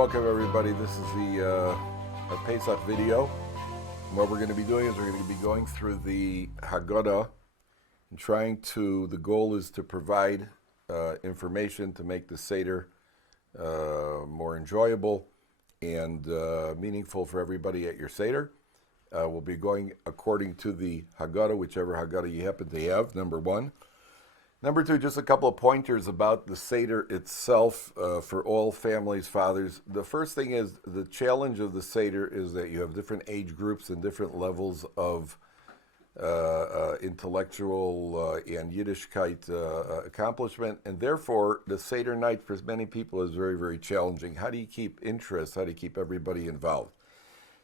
welcome everybody. This is the Pesach video. And what we're going to be doing is we're going to be going through the Haggadah and the goal is to provide information to make the Seder more enjoyable and meaningful for everybody at your Seder. We'll be going according to the Haggadah, whichever Haggadah you happen to have, number one. Number two, just a couple of pointers about the Seder itself for all families, fathers. The first thing is the challenge of the Seder is that you have different age groups and different levels of intellectual and Yiddishkeit accomplishment, and therefore the Seder night for many people is very, very challenging. How do you keep interest? How do you keep everybody involved?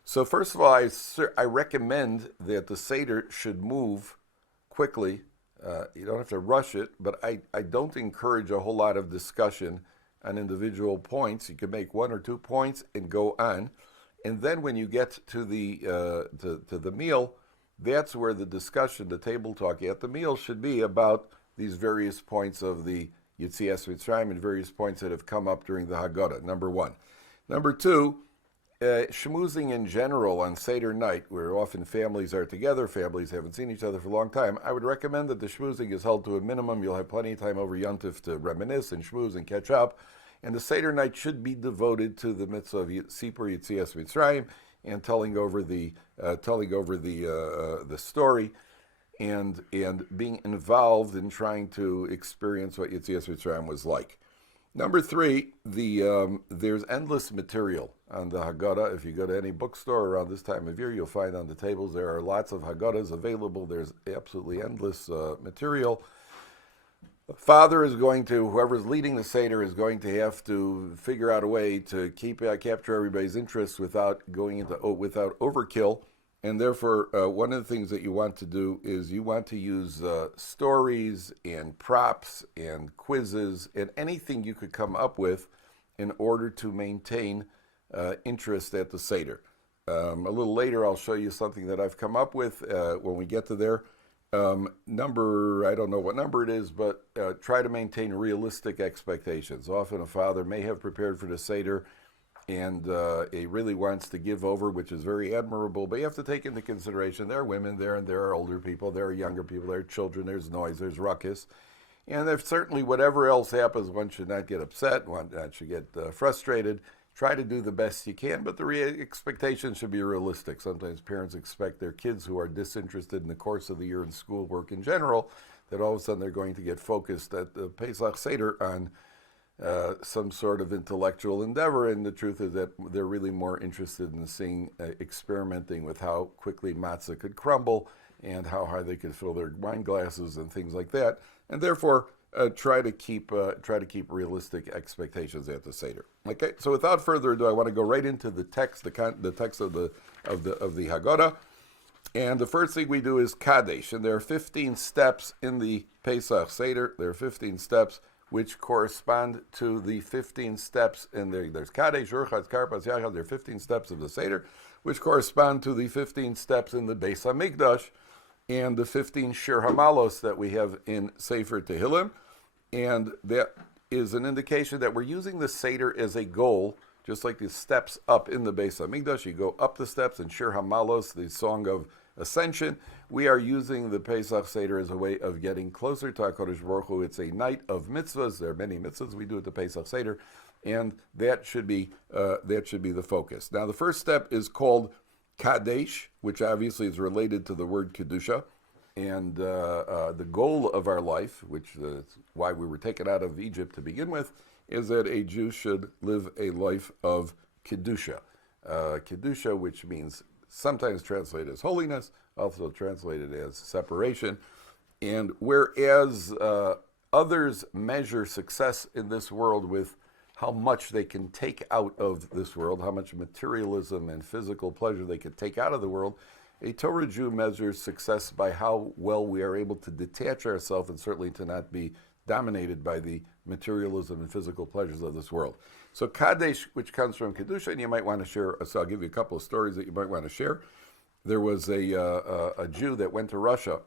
So first of all, I recommend that the Seder should move quickly. You don't have to rush it, but I don't encourage a whole lot of discussion on individual points. You can make one or 2 points and go on, and then when you get to the meal, that's where the discussion, the table talk at the meal should be about these various points of the Yetzias Mitzrayim and various points that have come up during the Haggadah, number one. Number two, schmoozing in general on Seder night, where often families are together, families haven't seen each other for a long time, I would recommend that the schmoozing is held to a minimum. You'll have plenty of time over Yontif to reminisce and schmooze and catch up. And the Seder night should be devoted to the mitzvah of Sipur Yetzias Mitzrayim and telling over the story and being involved in trying to experience what Yetzias Mitzrayim was like. Number three, there's endless material on the Haggadah. If you go to any bookstore around this time of year, you'll find on the tables there are lots of Haggadahs available. There's absolutely endless material. The father is whoever's leading the Seder is going to have to figure out a way to capture everybody's interest without overkill. And therefore, one of the things that you want to do is you want to use stories and props and quizzes and anything you could come up with in order to maintain interest at the Seder. A little later, I'll show you something that I've come up with when we get to there. I don't know what number it is, but try to maintain realistic expectations. Often a father may have prepared for the Seder and he really wants to give over, which is very admirable, but you have to take into consideration there are women there, and there are older people, there are younger people, there are children, there's noise, there's ruckus. And if certainly whatever else happens, one should not get upset, one should get frustrated. Try to do the best you can, but the expectations should be realistic. Sometimes parents expect their kids who are disinterested in the course of the year in schoolwork in general, that all of a sudden they're going to get focused at the Pesach Seder on some sort of intellectual endeavor, and the truth is that they're really more interested in experimenting with how quickly matzah could crumble and how high they could fill their wine glasses and things like that, and therefore try to keep realistic expectations at the Seder. Okay, so without further ado, I want to go right into the text, the text of the Haggadah, and the first thing we do is Kadesh, and there are 15 steps in the Pesach Seder. There are 15 steps which correspond to the 15 steps in there. There's Kadesh, Urchatz, Karpas, Yahatz. There are 15 steps of the Seder, which correspond to the 15 steps in the Beis HaMikdash and the 15 Shir Hamalos that we have in Sefer Tehillim. And that is an indication that we're using the Seder as a goal, just like the steps up in the Beis HaMikdash. You go up the steps in Shir Hamalos, the song of ascension. We are using the Pesach Seder as a way of getting closer to HaKadosh Baruch Hu. It's a night of mitzvahs. There are many mitzvahs we do at the Pesach Seder, and that should be the focus. Now, the first step is called Kadesh, which obviously is related to the word Kedusha, and the goal of our life, which is why we were taken out of Egypt to begin with, is that a Jew should live a life of Kedusha. Kedusha, which means sometimes translated as holiness, also translated as separation. And whereas others measure success in this world with how much they can take out of this world, how much materialism and physical pleasure they can take out of the world, a Torah Jew measures success by how well we are able to detach ourselves and certainly to not be dominated by the materialism and physical pleasures of this world. So Kadesh, which comes from Kedusha, and you might want to share, so I'll give you a couple of stories that you might want to share. There was a Jew that went to Russia,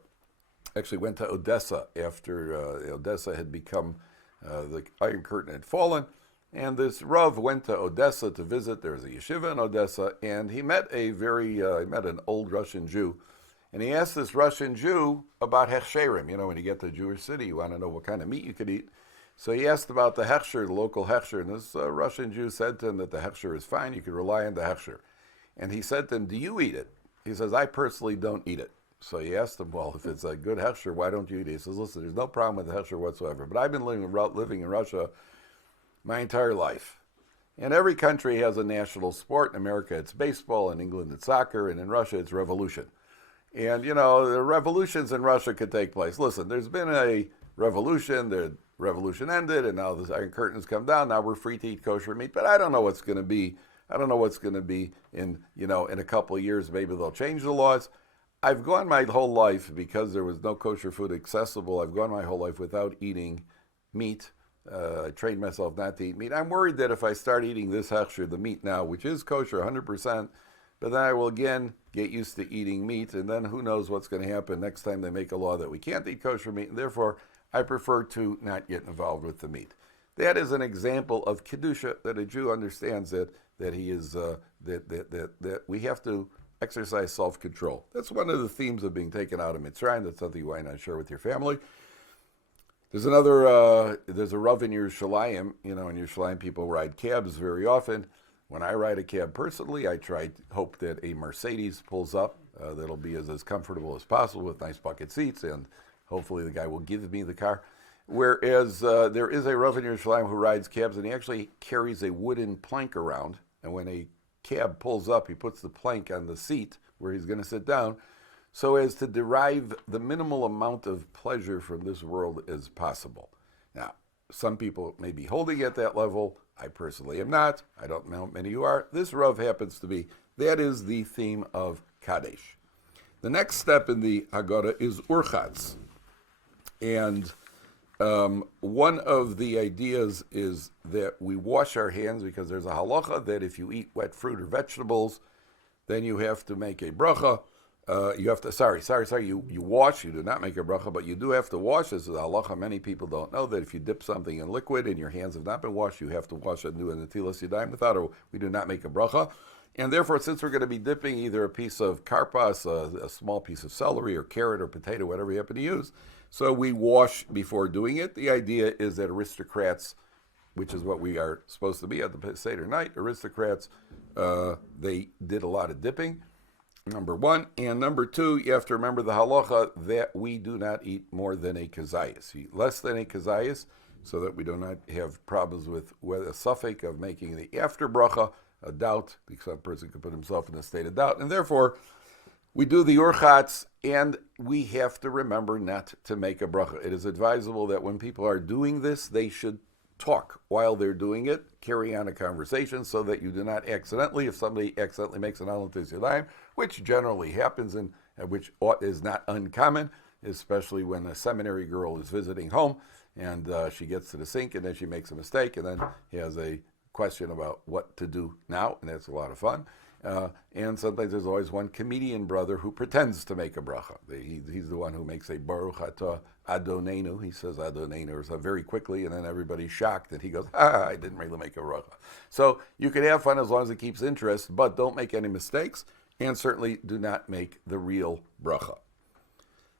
actually went to Odessa after Odessa had become, the Iron Curtain had fallen, And this Rav went to Odessa to visit. There was a yeshiva in Odessa, and he met he met an old Russian Jew, and he asked this Russian Jew about hechsherim. You know, when you get to a Jewish city, you want to know what kind of meat you could eat. So he asked about the hechsher, the local hechsher, and this Russian Jew said to him that the hechsher is fine, you can rely on the hechsher. And he said to him, do you eat it? He says, I personally don't eat it. So he asked him, well, if it's a good hechsher, why don't you eat it? He says, listen, there's no problem with the hechsher whatsoever, but I've been living in Russia my entire life. And every country has a national sport. In America, it's baseball. In England, it's soccer. And in Russia, it's revolution. And, you know, the revolutions in Russia could take place. Listen, there's been a revolution. The revolution ended, and now the Iron Curtain's come down. Now we're free to eat kosher meat. But I don't know what's going to be. I don't know what's going to be in a couple of years. Maybe they'll change the laws. I've gone my whole life, because there was no kosher food accessible, I've gone my whole life without eating meat. I trained myself not to eat meat. I'm worried that if I start eating this hechsher, the meat now, which is kosher 100%, but then I will again get used to eating meat, and then who knows what's going to happen next time they make a law that we can't eat kosher meat, and therefore I prefer to not get involved with the meat. That is an example of Kedusha, that a Jew understands that he is that we have to exercise self-control. That's one of the themes of being taken out of Mitzrayim. That's something you might not share with your family. There's a Rav in Yerushalayim. You know, in Yerushalayim, people ride cabs very often. When I ride a cab personally, I hope that a Mercedes pulls up that'll be as comfortable as possible with nice bucket seats, and hopefully the guy will give me the car. Whereas there is a Rav in Yerushalayim who rides cabs, and he actually carries a wooden plank around, and when a cab pulls up, he puts the plank on the seat where he's going to sit down, so as to derive the minimal amount of pleasure from this world as possible. Now, some people may be holding at that level. I personally am not. I don't know how many of you are. This Rav happens to be. That is the theme of Kadesh. The next step in the Haggadah is Urchatz. And one of the ideas is that we wash our hands, because there's a halacha that if you eat wet fruit or vegetables, then you have to make a bracha. You wash, you do not make a bracha, but you do have to wash. This is a halacha. Many people don't know that if you dip something in liquid and your hands have not been washed, you have to wash it and do a netilas yadayim without it. We do not make a bracha. And therefore, since we're going to be dipping either a piece of karpas, a small piece of celery or carrot or potato, whatever you happen to use, so we wash before doing it. The idea is that aristocrats, which is what we are supposed to be at the Seder night, aristocrats, they did a lot of dipping. Number one. And number two, you have to remember the halacha that we do not eat more than a kazayas. Eat less than a kazayas, so that we do not have problems with a suffix of making the after bracha, a doubt, because a person could put himself in a state of doubt. And therefore, we do the Urchatz, and we have to remember not to make a bracha. It is advisable that when people are doing this, they should talk while they're doing it, carry on a conversation, so that you do not accidentally, if somebody accidentally makes an netilas yadayim, which generally happens and which is not uncommon, especially when a seminary girl is visiting home and she gets to the sink and then she makes a mistake and then he has a question about what to do now, and that's a lot of fun. And sometimes there's always one comedian brother who pretends to make a bracha. He's the one who makes a Baruch Atah Adonenu. He says Adonenu very quickly, and then everybody's shocked, and he goes, I didn't really make a bracha. So you can have fun as long as it keeps interest, but don't make any mistakes, and certainly do not make the real bracha.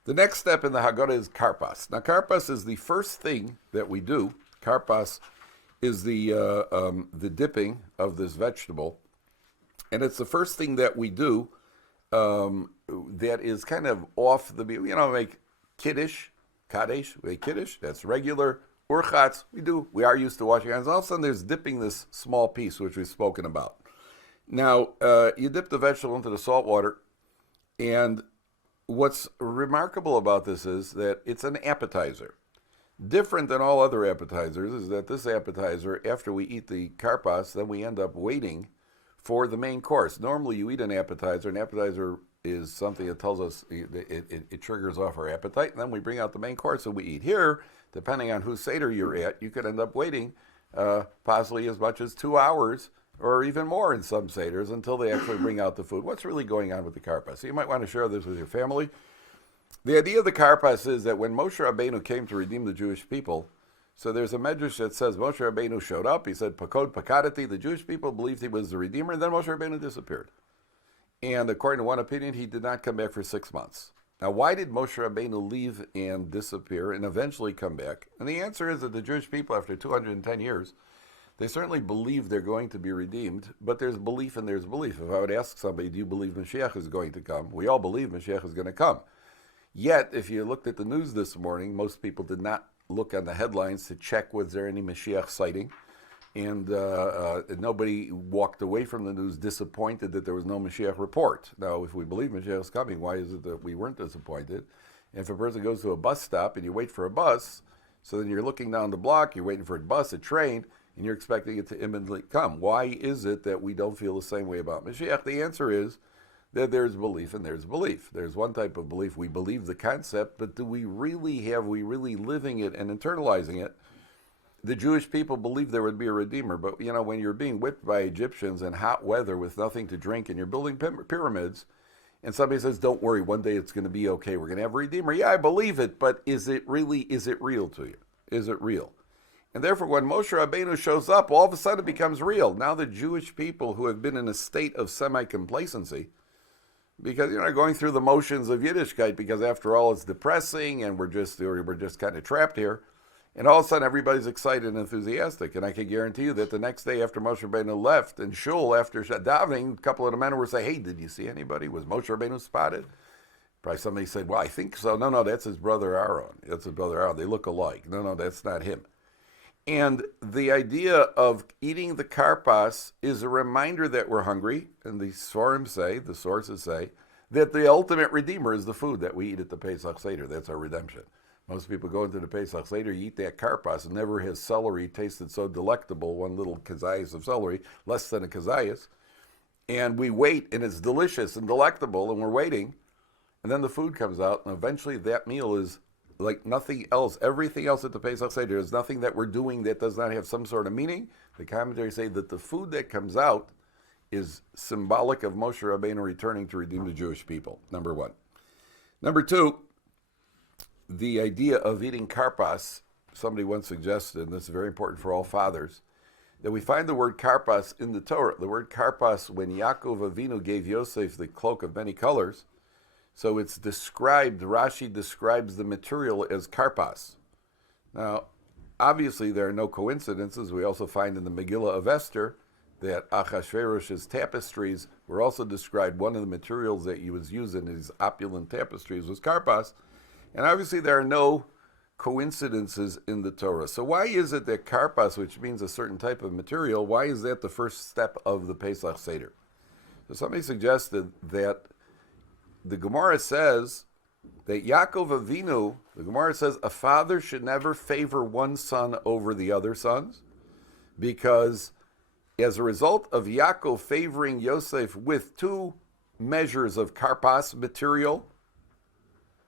The next step in the Haggadah is Karpas. Now, Karpas is the first thing that we do. Karpas is the dipping of this vegetable. And it's the first thing that we do that is kind of off the, make Kiddush, Kadesh, we make Kiddush, that's regular. Urchatz, we are used to washing hands. All of a sudden there's dipping this small piece, which we've spoken about. Now, you dip the vegetable into the salt water, and what's remarkable about this is that it's an appetizer. Different than all other appetizers is that this appetizer, after we eat the karpas, then we end up waiting for the main course. Normally you eat an appetizer. An appetizer is something that tells us, it triggers off our appetite, and then we bring out the main course and we eat. Here, depending on whose Seder you're at, you could end up waiting possibly as much as 2 hours or even more in some Seders until they actually bring out the food. What's really going on with the karpas? So you might want to share this with your family. The idea of the karpas is that when Moshe Rabbeinu came to redeem the Jewish people, So there's a medrash that says Moshe Rabbeinu showed up. He said, Pakod Pakadati. The Jewish people believed he was the Redeemer, and then Moshe Rabbeinu disappeared. And according to one opinion, he did not come back for 6 months. Now, why did Moshe Rabbeinu leave and disappear and eventually come back? And the answer is that the Jewish people, after 210 years, they certainly believe they're going to be redeemed, but there's belief and there's belief. If I would ask somebody, do you believe Mashiach is going to come? We all believe Mashiach is going to come. Yet, if you looked at the news this morning, most people did not look on the headlines to check was there any Mashiach sighting. And nobody walked away from the news disappointed that there was no Mashiach report. Now, if we believe Mashiach is coming, why is it that we weren't disappointed? And if a person goes to a bus stop and you wait for a bus, so then you're looking down the block, you're waiting for a bus, a train, and you're expecting it to imminently come. Why is it that we don't feel the same way about Mashiach? The answer is that there's belief and there's belief. There's one type of belief. We believe the concept, but do we really living it and internalizing it? The Jewish people believed there would be a Redeemer, but when you're being whipped by Egyptians in hot weather with nothing to drink and you're building pyramids, and somebody says, don't worry, one day it's going to be okay, we're going to have a Redeemer. Yeah, I believe it, but is it real to you? Is it real? And therefore, when Moshe Rabbeinu shows up, all of a sudden it becomes real. Now the Jewish people who have been in a state of semi-complacency, because going through the motions of Yiddishkeit, because after all it's depressing and we're just kind of trapped here, and all of a sudden everybody's excited and enthusiastic. And I can guarantee you that the next day after Moshe Rabbeinu left in Shul after davening, a couple of the men were saying, hey, did you see anybody? Was Moshe Rabbeinu spotted? Probably somebody said, well, I think so. No, that's his brother Aaron. That's his brother Aaron. They look alike. No, that's not him. And the idea of eating the karpas is a reminder that we're hungry. And the sources say, that the ultimate Redeemer is the food that we eat at the Pesach Seder. That's our redemption. Most people go into the Pesach Seder, you eat that karpas, and never has celery tasted so delectable, one little kazayas of celery, less than a kazayas. And we wait, and it's delicious and delectable, and we're waiting. And then the food comes out, and eventually that meal is like nothing else. Everything else at the Pesach Seder, there's nothing that we're doing that does not have some sort of meaning. The commentaries say that the food that comes out is symbolic of Moshe Rabbeinu returning to redeem the Jewish people, number one. Number two, the idea of eating karpas, somebody once suggested, and this is very important for all fathers, that we find the word karpas in the Torah. The word karpas, when Yaakov Avinu gave Yosef the cloak of many colors, so it's described, Rashi describes the material as karpas. Now, obviously there are no coincidences. We also find in the Megillah of Esther that Achashverosh's tapestries were also described. One of the materials that he was using in his opulent tapestries was karpas. And obviously there are no coincidences in the Torah. So why is it that karpas, which means a certain type of material, why is that the first step of the Pesach Seder? So somebody suggested that the Gemara says that Yaakov Avinu, the Gemara says a father should never favor one son over the other sons, because as a result of Yaakov favoring Yosef with 2 measures of karpas material,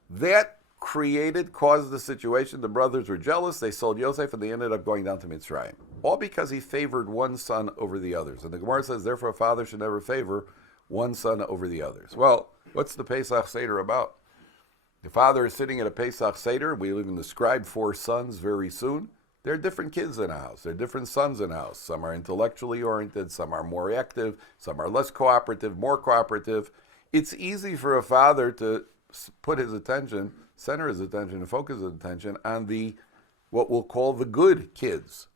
that caused the situation. The brothers were jealous. They sold Yosef, and they ended up going down to Mitzrayim. All because he favored one son over the others. And the Gemara says, therefore, a father should never favor one son over the others. Well, what's the Pesach Seder about? The father is sitting at a Pesach Seder. We will even describe 4 sons very soon. There are different kids in a house. There are different sons in a house. Some are intellectually oriented. Some are more active. Some are less cooperative, more cooperative. It's easy for a father to put his attention, center his attention, and focus his attention on what we'll call the good kids.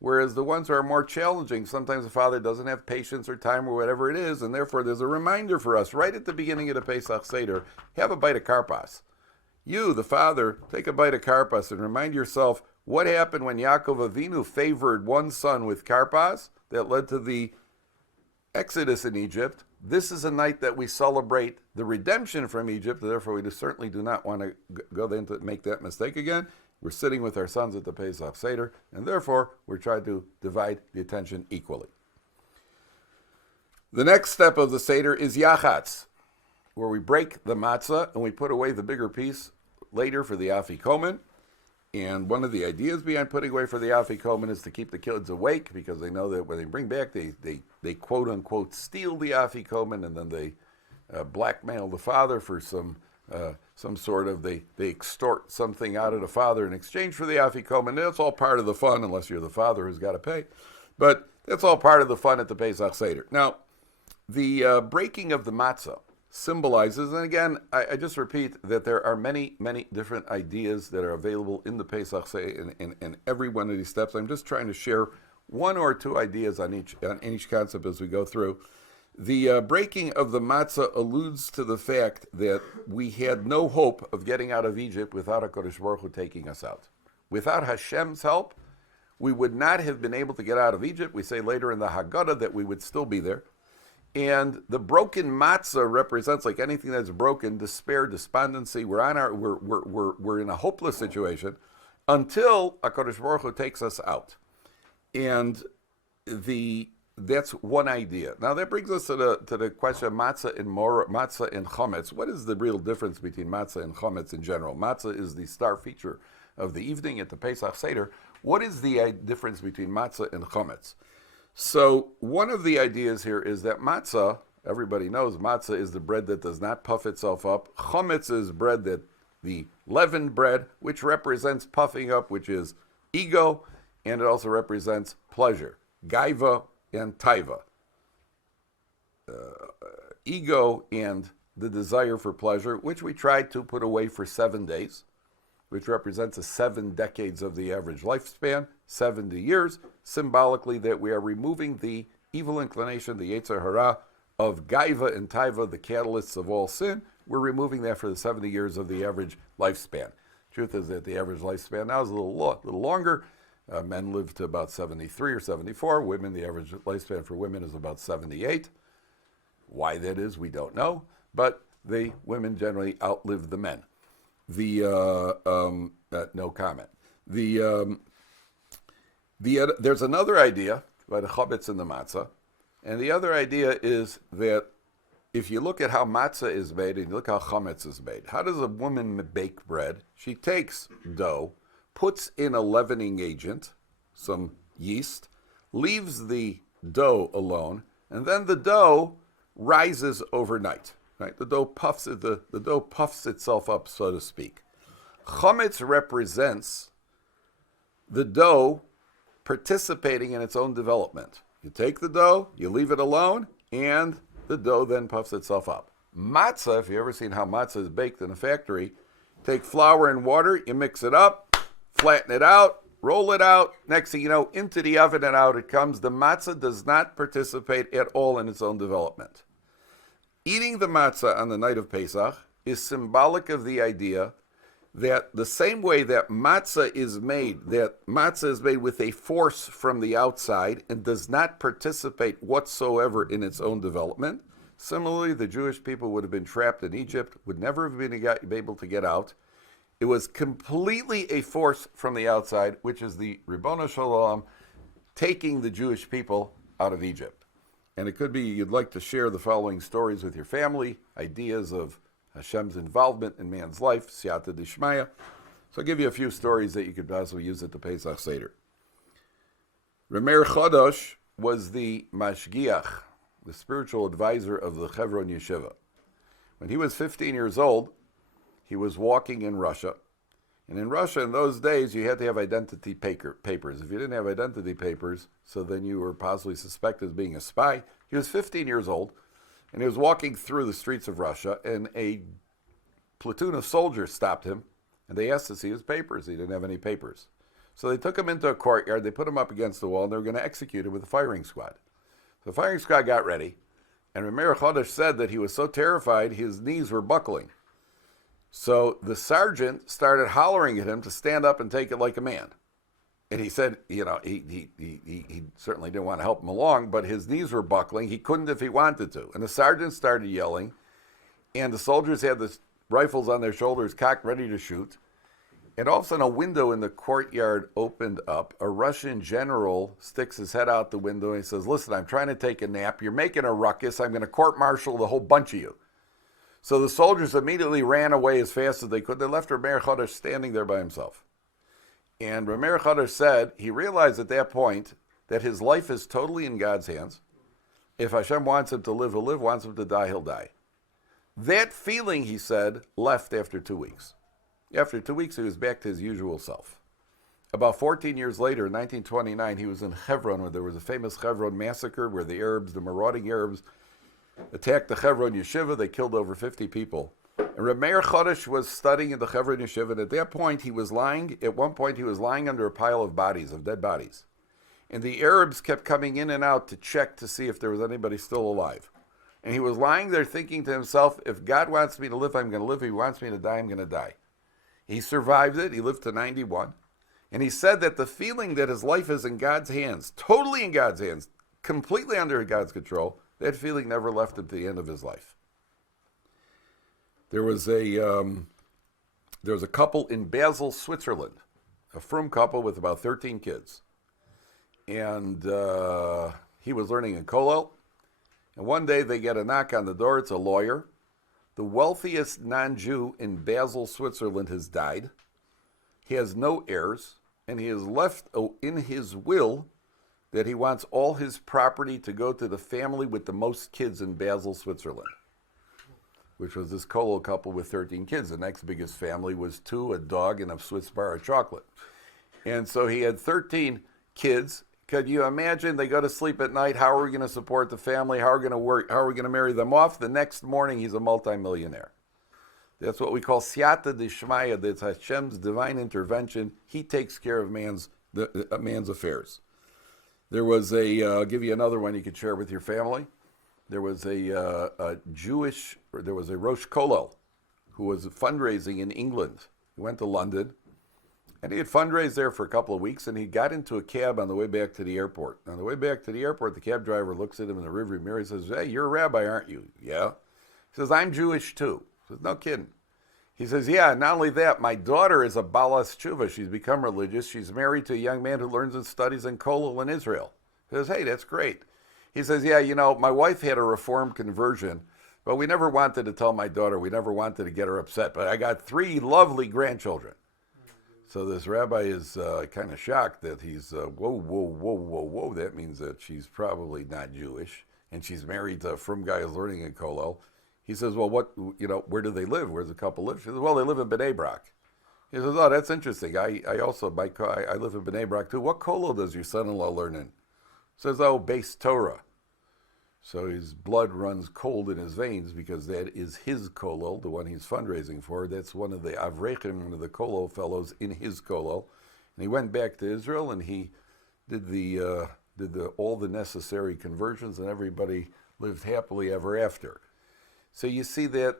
Whereas the ones who are more challenging, sometimes the father doesn't have patience or time or whatever it is, and therefore there's a reminder for us right at the beginning of the Pesach Seder, have a bite of karpas. You, the father, take a bite of karpas and remind yourself what happened when Yaakov Avinu favored one son with karpas that led to the Exodus in Egypt. This is a night that we celebrate the redemption from Egypt, therefore we certainly do not want to go there to make that mistake again. We're sitting with our sons at the Pesach Seder, and therefore we're trying to divide the attention equally. The next step of the Seder is Yahatz, where we break the Matzah and we put away the bigger piece later for the Afikomen. And one of the ideas behind putting away for the Afikomen is to keep the kids awake, because they know that when they bring back, they quote-unquote steal the Afikomen, and then they blackmail the father for some some sort of, they extort something out of the father in exchange for the afikomen, and that's all part of the fun, unless you're the father who's got to pay. But that's all part of the fun at the Pesach Seder. Now, the breaking of the matzah symbolizes, and again, I just repeat that there are many, many different ideas that are available in the Pesach Seder in every one of these steps. I'm just trying to share one or two ideas on each concept as we go through. The breaking of the matzah alludes to the fact that we had no hope of getting out of Egypt without HaKadosh Baruch Hu taking us out. Without Hashem's help, we would not have been able to get out of Egypt. We say later in the Haggadah that we would still be there. And the broken matzah represents, like anything that's broken, despair, despondency. We're in a hopeless situation until HaKadosh Baruch Hu takes us out. And that's one idea. Now that brings us to the question of matzah and chametz. What is the real difference between matzah and chametz in general? Matzah is the star feature of the evening at the Pesach Seder. What is the difference between matzah and chametz? So one of the ideas here is that matzah, everybody knows matzah is the bread that does not puff itself up. Chametz is bread that the leavened bread, which represents puffing up, which is ego, and it also represents pleasure, gaiva and taiva. Ego and the desire for pleasure, which we tried to put away for 7 days, which represents 7 decades of the average lifespan, 70 years, symbolically that we are removing the evil inclination, the Yetzer Hara of Gaiva and Taiva, the catalysts of all sin. We're removing that for the 70 years of the average lifespan. Truth is that the average lifespan now is a little longer. Men live to about 73 or 74. Women, the average lifespan for women is about 78. Why that is, we don't know. But the women generally outlive the men. No comment. There's another idea by the chametz and the matzah, and the other idea is that if you look at how matzah is made and you look how chametz is made, how does a woman bake bread? She takes dough, puts in a leavening agent, some yeast, leaves the dough alone, and then the dough rises overnight. Right? The dough puffs itself up, so to speak. Chametz represents the dough participating in its own development. You take the dough, you leave it alone, and the dough then puffs itself up. Matzah, if you've ever seen how matzah is baked in a factory, take flour and water, you mix it up, flatten it out, roll it out, next thing you know, into the oven and out it comes. The matzah does not participate at all in its own development. Eating the matzah on the night of Pesach is symbolic of the idea that the same way that matzah is made with a force from the outside and does not participate whatsoever in its own development. Similarly, the Jewish people would have been trapped in Egypt, would never have been able to get out. It was completely a force from the outside, which is the Ribbono Shel Olam taking the Jewish people out of Egypt. And it could be you'd like to share the following stories with your family, ideas of Hashem's involvement in man's life, Siyata Dishmaya. So I'll give you a few stories that you could possibly use at the Pesach Seder. Rameir Chodosh was the mashgiach, the spiritual advisor of the Hebron Yeshiva. When he was 15 years old, he was walking in Russia. And in Russia, in those days, you had to have identity papers. If you didn't have identity papers, so then you were possibly suspected of being a spy. He was 15 years old, and he was walking through the streets of Russia, and a platoon of soldiers stopped him, and they asked to see his papers. He didn't have any papers. So they took him into a courtyard, they put him up against the wall, and they were going to execute him with a firing squad. So the firing squad got ready, and Rameir Chodosh said that he was so terrified, his knees were buckling. So the sergeant started hollering at him to stand up and take it like a man. And he said, he certainly didn't want to help him along, but his knees were buckling. He couldn't if he wanted to. And the sergeant started yelling, and the soldiers had the rifles on their shoulders cocked, ready to shoot. And all of a sudden, a window in the courtyard opened up. A Russian general sticks his head out the window and he says, "Listen, I'm trying to take a nap. You're making a ruckus. I'm going to court-martial the whole bunch of you." So the soldiers immediately ran away as fast as they could. They left Rameir Chodosh standing there by himself. And Rameir Chodosh said he realized at that point that his life is totally in God's hands. If Hashem wants him to live, he'll live. Wants him to die, he'll die. That feeling, he said, left after 2 weeks. After 2 weeks, he was back to his usual self. About 14 years later, in 1929, he was in Hebron, where there was a famous Hebron massacre where the Arabs, the marauding Arabs, attacked the Hebron Yeshiva. They killed over 50 people. And Reb Meir Chodesh was studying in the Hebron Yeshiva, and at that point, at one point, he was lying under a pile of bodies, of dead bodies. And the Arabs kept coming in and out to check to see if there was anybody still alive. And he was lying there thinking to himself, if God wants me to live, I'm going to live. If he wants me to die, I'm going to die. He survived it. He lived to 91. And he said that the feeling that his life is in God's hands, totally in God's hands, completely under God's control, that feeling never left him to the end of his life. There was a couple in Basel, Switzerland, a frum couple with about 13 kids. And he was learning in Kollel. And one day they get a knock on the door. It's a lawyer. The wealthiest non-Jew in Basel, Switzerland has died. He has no heirs. And he has left in his will that he wants all his property to go to the family with the most kids in Basel, Switzerland, which was this Kollel couple with 13 kids. The next biggest family was 2, a dog, and a Swiss bar of chocolate. And so he had 13 kids. Could you imagine? They go to sleep at night. How are we going to support the family? How are we going to work? How are we going to marry them off? The next morning, he's a multimillionaire. That's what we call siyata d'shmaya. That's Hashem's divine intervention. He takes care of man's affairs. There was I'll give you another one you could share with your family. There was there was a Rosh Kollel who was fundraising in England. He went to London, and he had fundraised there for a couple of weeks, and he got into a cab on the way back to the airport. On the way back to the airport, the cab driver looks at him in the rearview mirror. He says, "Hey, you're a rabbi, aren't you?" "Yeah." He says, "I'm Jewish too." He says, "No kidding." He says, "Yeah, not only that, my daughter is a Balas Tshuva. She's become religious. She's married to a young man who learns and studies in Kollel in Israel." He says, "Hey, that's great." He says, "Yeah, my wife had a Reformed conversion, but we never wanted to tell my daughter. We never wanted to get her upset. But I got 3 lovely grandchildren." So this rabbi is kind of shocked that he's, whoa. That means that she's probably not Jewish, and she's married to a frum guy who's learning in Kollel. He says, "Well, where do they live? Where's the couple live?" She says, "Well, they live in Bnei Brak." He says, "Oh, that's interesting. I live in Bnei Brak too. What Kollel does your son-in-law learn in?" He says, "Oh, base Torah." So his blood runs cold in his veins because that is his Kollel, the one he's fundraising for. That's one of the Avrechim, one of the Kollel fellows in his Kollel. And he went back to Israel and he did all the necessary conversions, and everybody lived happily ever after. So you see that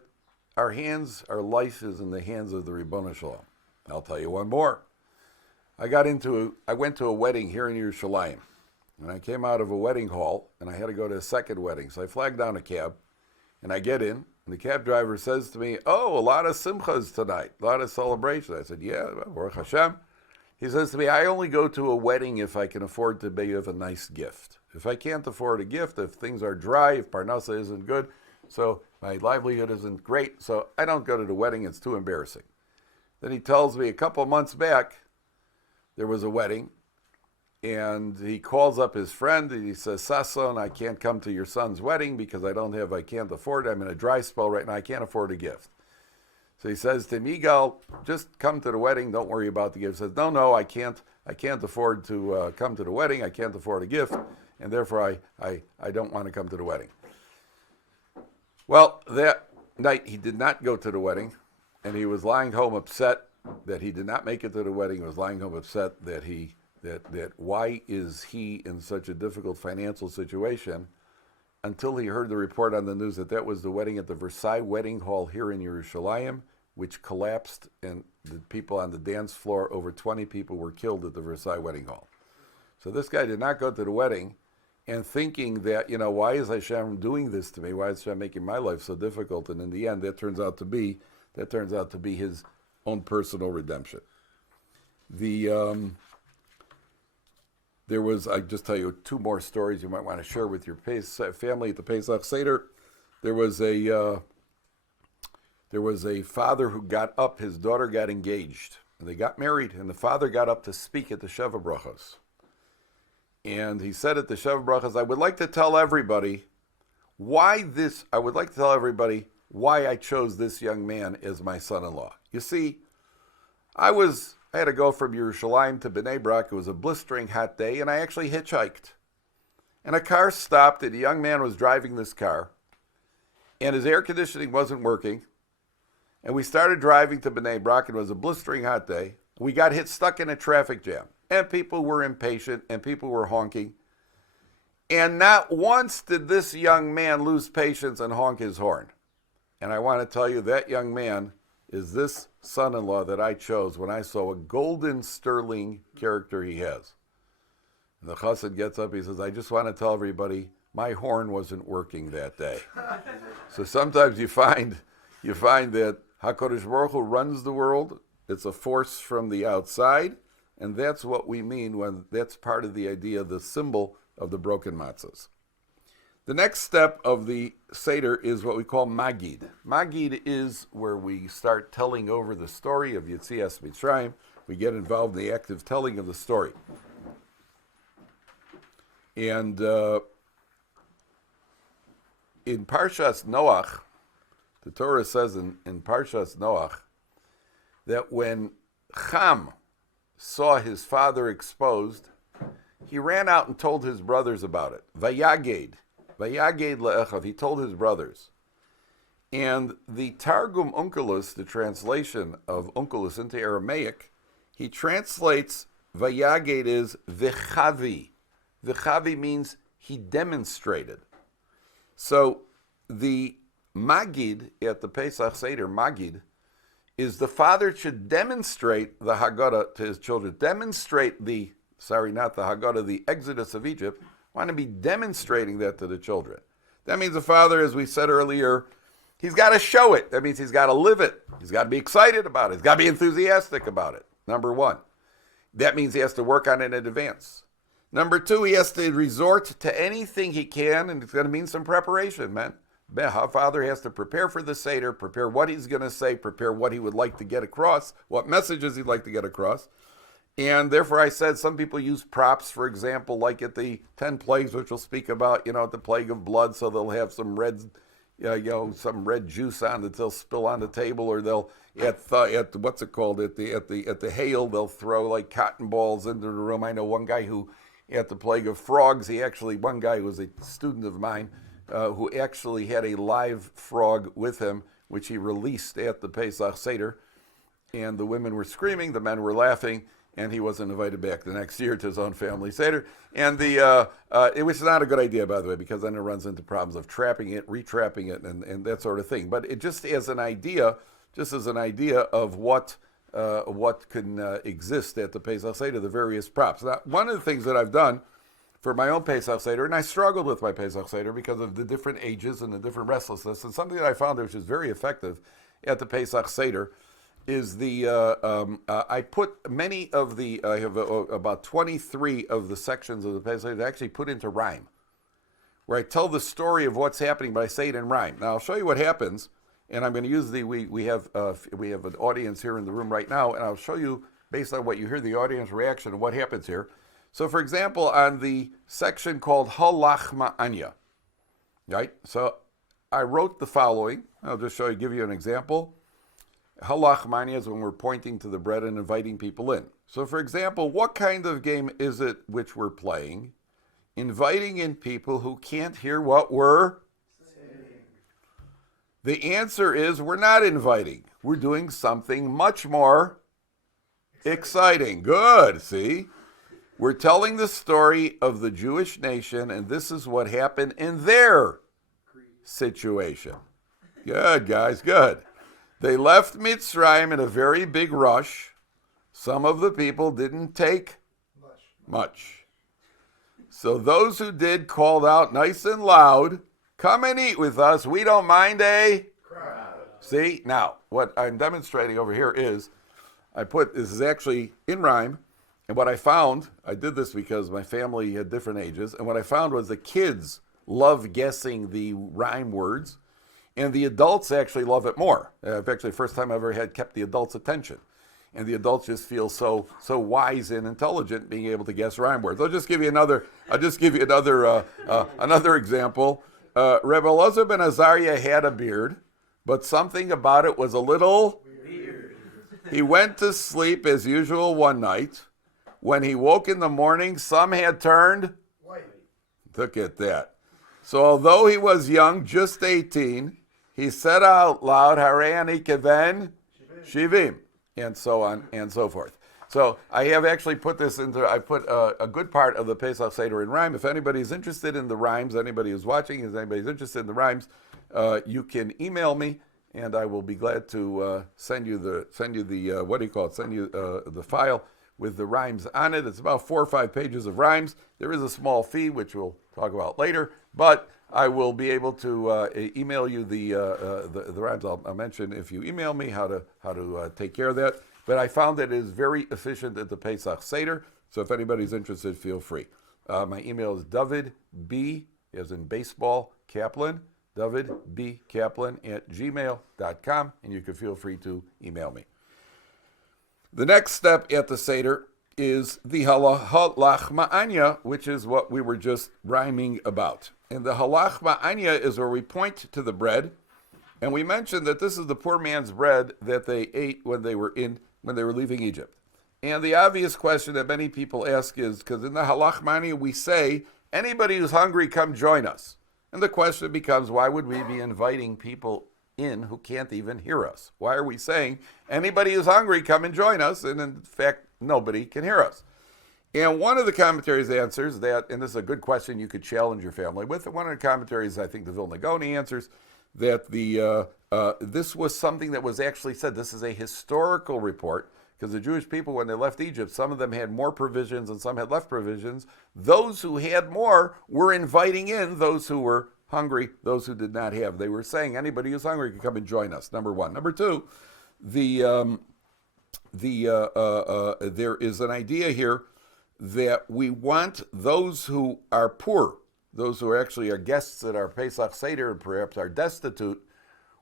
our life is in the hands of the Ribono Shel Olam. I'll tell you one more. I went to a wedding here in Yerushalayim, and I came out of a wedding hall, and I had to go to a second wedding. So I flagged down a cab, and I get in, and the cab driver says to me, "Oh, a lot of simchas tonight, a lot of celebration." I said, "Yeah, Baruch Hashem." He says to me, "I only go to a wedding if I can afford to give a nice gift. If I can't afford a gift, if things are dry, if Parnasa isn't good, so my livelihood isn't great, so I don't go to the wedding. It's too embarrassing." Then he tells me a couple months back, there was a wedding, and he calls up his friend, and he says, "Sasson, I can't come to your son's wedding because I can't afford it. I'm in a dry spell right now. I can't afford a gift." So he says to him, "Yigal, just come to the wedding. Don't worry about the gift." He says, No, I can't afford to come to the wedding. I can't afford a gift, and therefore I don't want to come to the wedding." Well, that night he did not go to the wedding, and he was lying home upset that he did not make it to the wedding. He was lying home upset that why is he in such a difficult financial situation, until he heard the report on the news that was the wedding at the Versailles Wedding Hall here in Yerushalayim, which collapsed, and the people on the dance floor, over 20 people were killed at the Versailles Wedding Hall. So this guy did not go to the wedding, and thinking that, why is Hashem doing this to me? Why is Hashem making my life so difficult? And in the end, that turns out to be his own personal redemption. I just tell you 2 more stories you might want to share with your family at the Pesach Seder. There was a father who got up. His daughter got engaged, and they got married. And the father got up to speak at the Sheva Brachos. And he said at the Sheva Brachos, I would like to tell everybody why I chose this young man as my son-in-law. You see, I had to go from Yerushalayim to Bnei Brak. It was a blistering hot day, and I actually hitchhiked. And a car stopped, and a young man was driving this car, and his air conditioning wasn't working. And we started driving to Bnei Brak, and it was a blistering hot day. We got stuck in a traffic jam, and people were impatient, and people were honking. And not once did this young man lose patience and honk his horn. And I want to tell you, that young man is this son-in-law that I chose when I saw a golden sterling character he has. And the chassid gets up, he says, I just want to tell everybody, my horn wasn't working that day. So sometimes you find that HaKadosh Baruch Hu runs the world. It's a force from the outside, and that's what we mean when that's part of the idea, the symbol of the broken matzahs. The next step of the Seder is what we call Magid. Magid is where we start telling over the story of Yetzias Mitzrayim. We get involved in the active telling of the story. And in Parshas Noach, the Torah says in Parshas Noach that when Ham saw his father exposed, he ran out and told his brothers about it. Vayaged le'echav. He told his brothers. And the Targum Onkelos, the translation of Onkelos into Aramaic, he translates Vayaged as V'chavi. V'chavi means he demonstrated. So the Magid at the Pesach Seder, Magid, is the father should demonstrate the Haggadah to his children. Demonstrate the Haggadah, the Exodus of Egypt. Want to be demonstrating that to the children. That means the father, as we said earlier, he's got to show it. That means he's got to live it. He's got to be excited about it. He's got to be enthusiastic about it. Number one. That means he has to work on it in advance. Number two, he has to resort to anything he can, and it's going to mean some preparation, man. Our father has to prepare for the Seder, prepare what he's going to say, prepare what he would like to get across, what messages he'd like to get across. And therefore I said some people use props, for example, like at the 10 plagues, which we'll speak about, the plague of blood, so they'll have some red, some red juice on that they'll spill on the table, or they'll, at the hail, they'll throw like cotton balls into the room. I know one guy who, at the plague of frogs, one guy who was a student of mine, who actually had a live frog with him, which he released at the Pesach Seder. And the women were screaming, the men were laughing, and he wasn't invited back the next year to his own family Seder. And it was not a good idea, by the way, because then it runs into problems of trapping it, retrapping it, and that sort of thing. But it just as an idea of what can exist at the Pesach Seder, the various props. Now, one of the things that I've done for my own Pesach Seder, and I struggled with my Pesach Seder because of the different ages and the different restlessness, and something that I found which is very effective at the Pesach Seder is I put many of I have about 23 of the sections of the Pesach Seder actually put into rhyme, where I tell the story of what's happening, but I say it in rhyme. Now I'll show you what happens, and I'm going to use we have an audience here in the room right now, and I'll show you based on what you hear, the audience reaction and what happens here. So, for example, on the section called Lachma Anya, right? So I wrote the following. I'll just give you an example. Lachma Anya is when we're pointing to the bread and inviting people in. So, for example, what kind of game is it which we're playing? Inviting in people who can't hear what we're saying. The answer is we're not inviting. We're doing something much more exciting. Good, see? We're telling the story of the Jewish nation, and this is what happened in their situation. Good, guys, good. They left Mitzrayim in a very big rush. Some of the people didn't take much. So those who did called out nice and loud, come and eat with us. We don't mind a crowd. See? Now, what I'm demonstrating over here is, this is actually in rhyme. And what I found, I did this because my family had different ages, and what I found was the kids love guessing the rhyme words, and the adults actually love it more. Actually, the first time I ever had kept the adults' attention. And the adults just feel so wise and intelligent being able to guess rhyme words. I'll just give you another example. Rebbe Elazar ben Azariah had a beard, but something about it was a little weird. He went to sleep as usual one night. When he woke in the morning, some had turned white. Look at that. So although he was young, just 18, he said out loud, Harei ani keven shivim, and so on and so forth. So I have actually put this into, I put a good part of the Pesach Seder in rhyme. If anybody's interested in the rhymes, anybody who's watching, if anybody's interested in the rhymes, you can email me, and I will be glad to send you the file with the rhymes on it. It's about 4 or 5 pages of rhymes. There is a small fee, which we'll talk about later, but I will be able to email you the rhymes. I'll mention if you email me how to take care of that. But I found that it is very efficient at the Pesach Seder. So if anybody's interested, feel free. My email is David B, as in baseball, Kaplan, David B. Kaplan @gmail.com, and you can feel free to email me. The next step at the Seder is the Lachma Anya, which is what we were just rhyming about. And the Lachma Anya is where we point to the bread, and we mentioned that this is the poor man's bread that they ate when they were leaving Egypt. And the obvious question that many people ask is, because in the Lachma Anya we say, anybody who's hungry, come join us. And the question becomes, why would we be inviting people in who can't even hear us? Why are we saying, anybody who's hungry, come and join us? And in fact, nobody can hear us. And one of the commentaries answers that, and this is a good question you could challenge your family with, one of the commentaries, I think the Vilna Gaon answers, that this was something that was actually said. This is a historical report, because the Jewish people, when they left Egypt, some of them had more provisions and some had less provisions. Those who had more were inviting in those who were hungry, those who did not have. They were saying, anybody who's hungry can come and join us, number one. Number two, there is an idea here that we want those who are poor, those who actually are guests at our Pesach Seder and perhaps are destitute,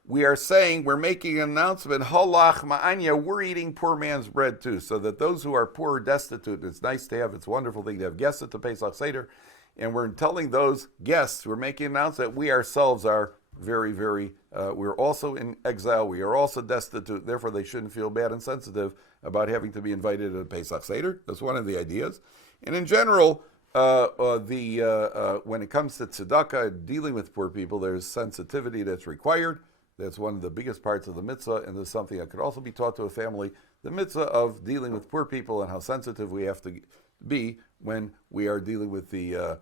we are saying, we're making an announcement, Lachma Anya, we're eating poor man's bread too, so that those who are poor or destitute, it's nice to have, it's a wonderful thing to have guests at the Pesach Seder, and we're telling those guests, we're making an announcement that we ourselves are very, very, we're also in exile, we are also destitute, therefore they shouldn't feel bad and sensitive about having to be invited to the Pesach Seder. That's one of the ideas. And in general, when it comes to tzedakah, dealing with poor people, there's sensitivity that's required. That's one of the biggest parts of the mitzvah, and there's something that could also be taught to a family, the mitzvah of dealing with poor people and how sensitive we have to be when we are dealing with the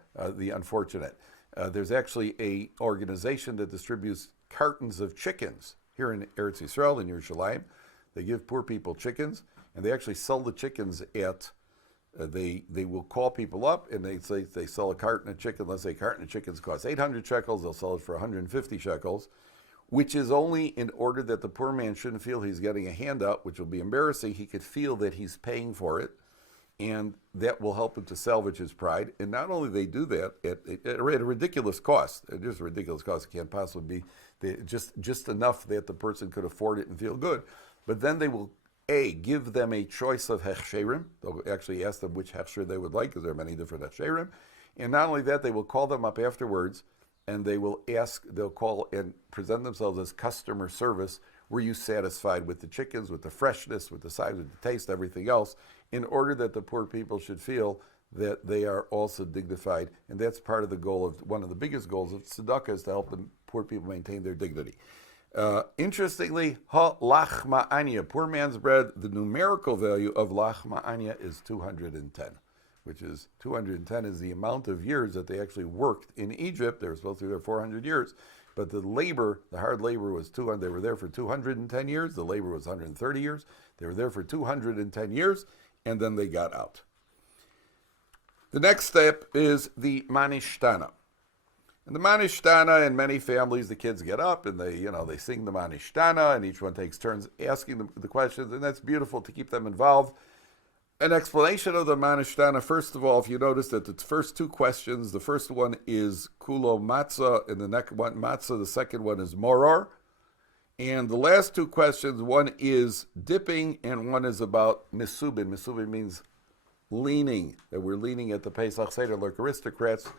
unfortunate. There's actually a organization that distributes cartons of chickens here in Eretz Yisrael, in Yerushalayim. They give poor people chickens, and they actually sell the chickens at, they will call people up, and they say they sell a carton of chicken. Let's say a carton of chickens costs 800 shekels, they'll sell it for 150 shekels, which is only in order that the poor man shouldn't feel he's getting a handout, which will be embarrassing. He could feel that he's paying for it, and that will help him to salvage his pride. And not only they do that at a ridiculous cost, just a ridiculous cost, it can't possibly be just enough that the person could afford it and feel good, but then they will give them a choice of hechsherim. They'll actually ask them which hechsher they would like, because there are many different hechsherim. And not only that, they will call them up afterwards, and they'll call and present themselves as customer service. Were you satisfied with the chickens, with the freshness, with the size, with the taste, everything else, in order that the poor people should feel that they are also dignified. And that's part of the goal of, one of the biggest goals of tzedakah, is to help the poor people maintain their dignity. Interestingly, Lachma Anya, poor man's bread, the numerical value of Lachma Anya is 210, which is 210 is the amount of years that they actually worked in Egypt. They were supposed to be there 400 years, but the hard labor was 200. They were there for 210 years. The labor was 130 years. They were there for 210 years, and then they got out. The next step is the Manishtana. And the Manishtana, in many families, the kids get up and they sing the Manishtana, and each one takes turns asking the questions, and that's beautiful to keep them involved. An explanation of the Manishtana, first of all, if you notice that the first two questions, the first one is Kulo Matzah, and the next one Matzah, the second one is Moror. And the last two questions, one is dipping and one is about Misubin. Misubin means leaning, that we're leaning at the Pesach Seder like aristocrats.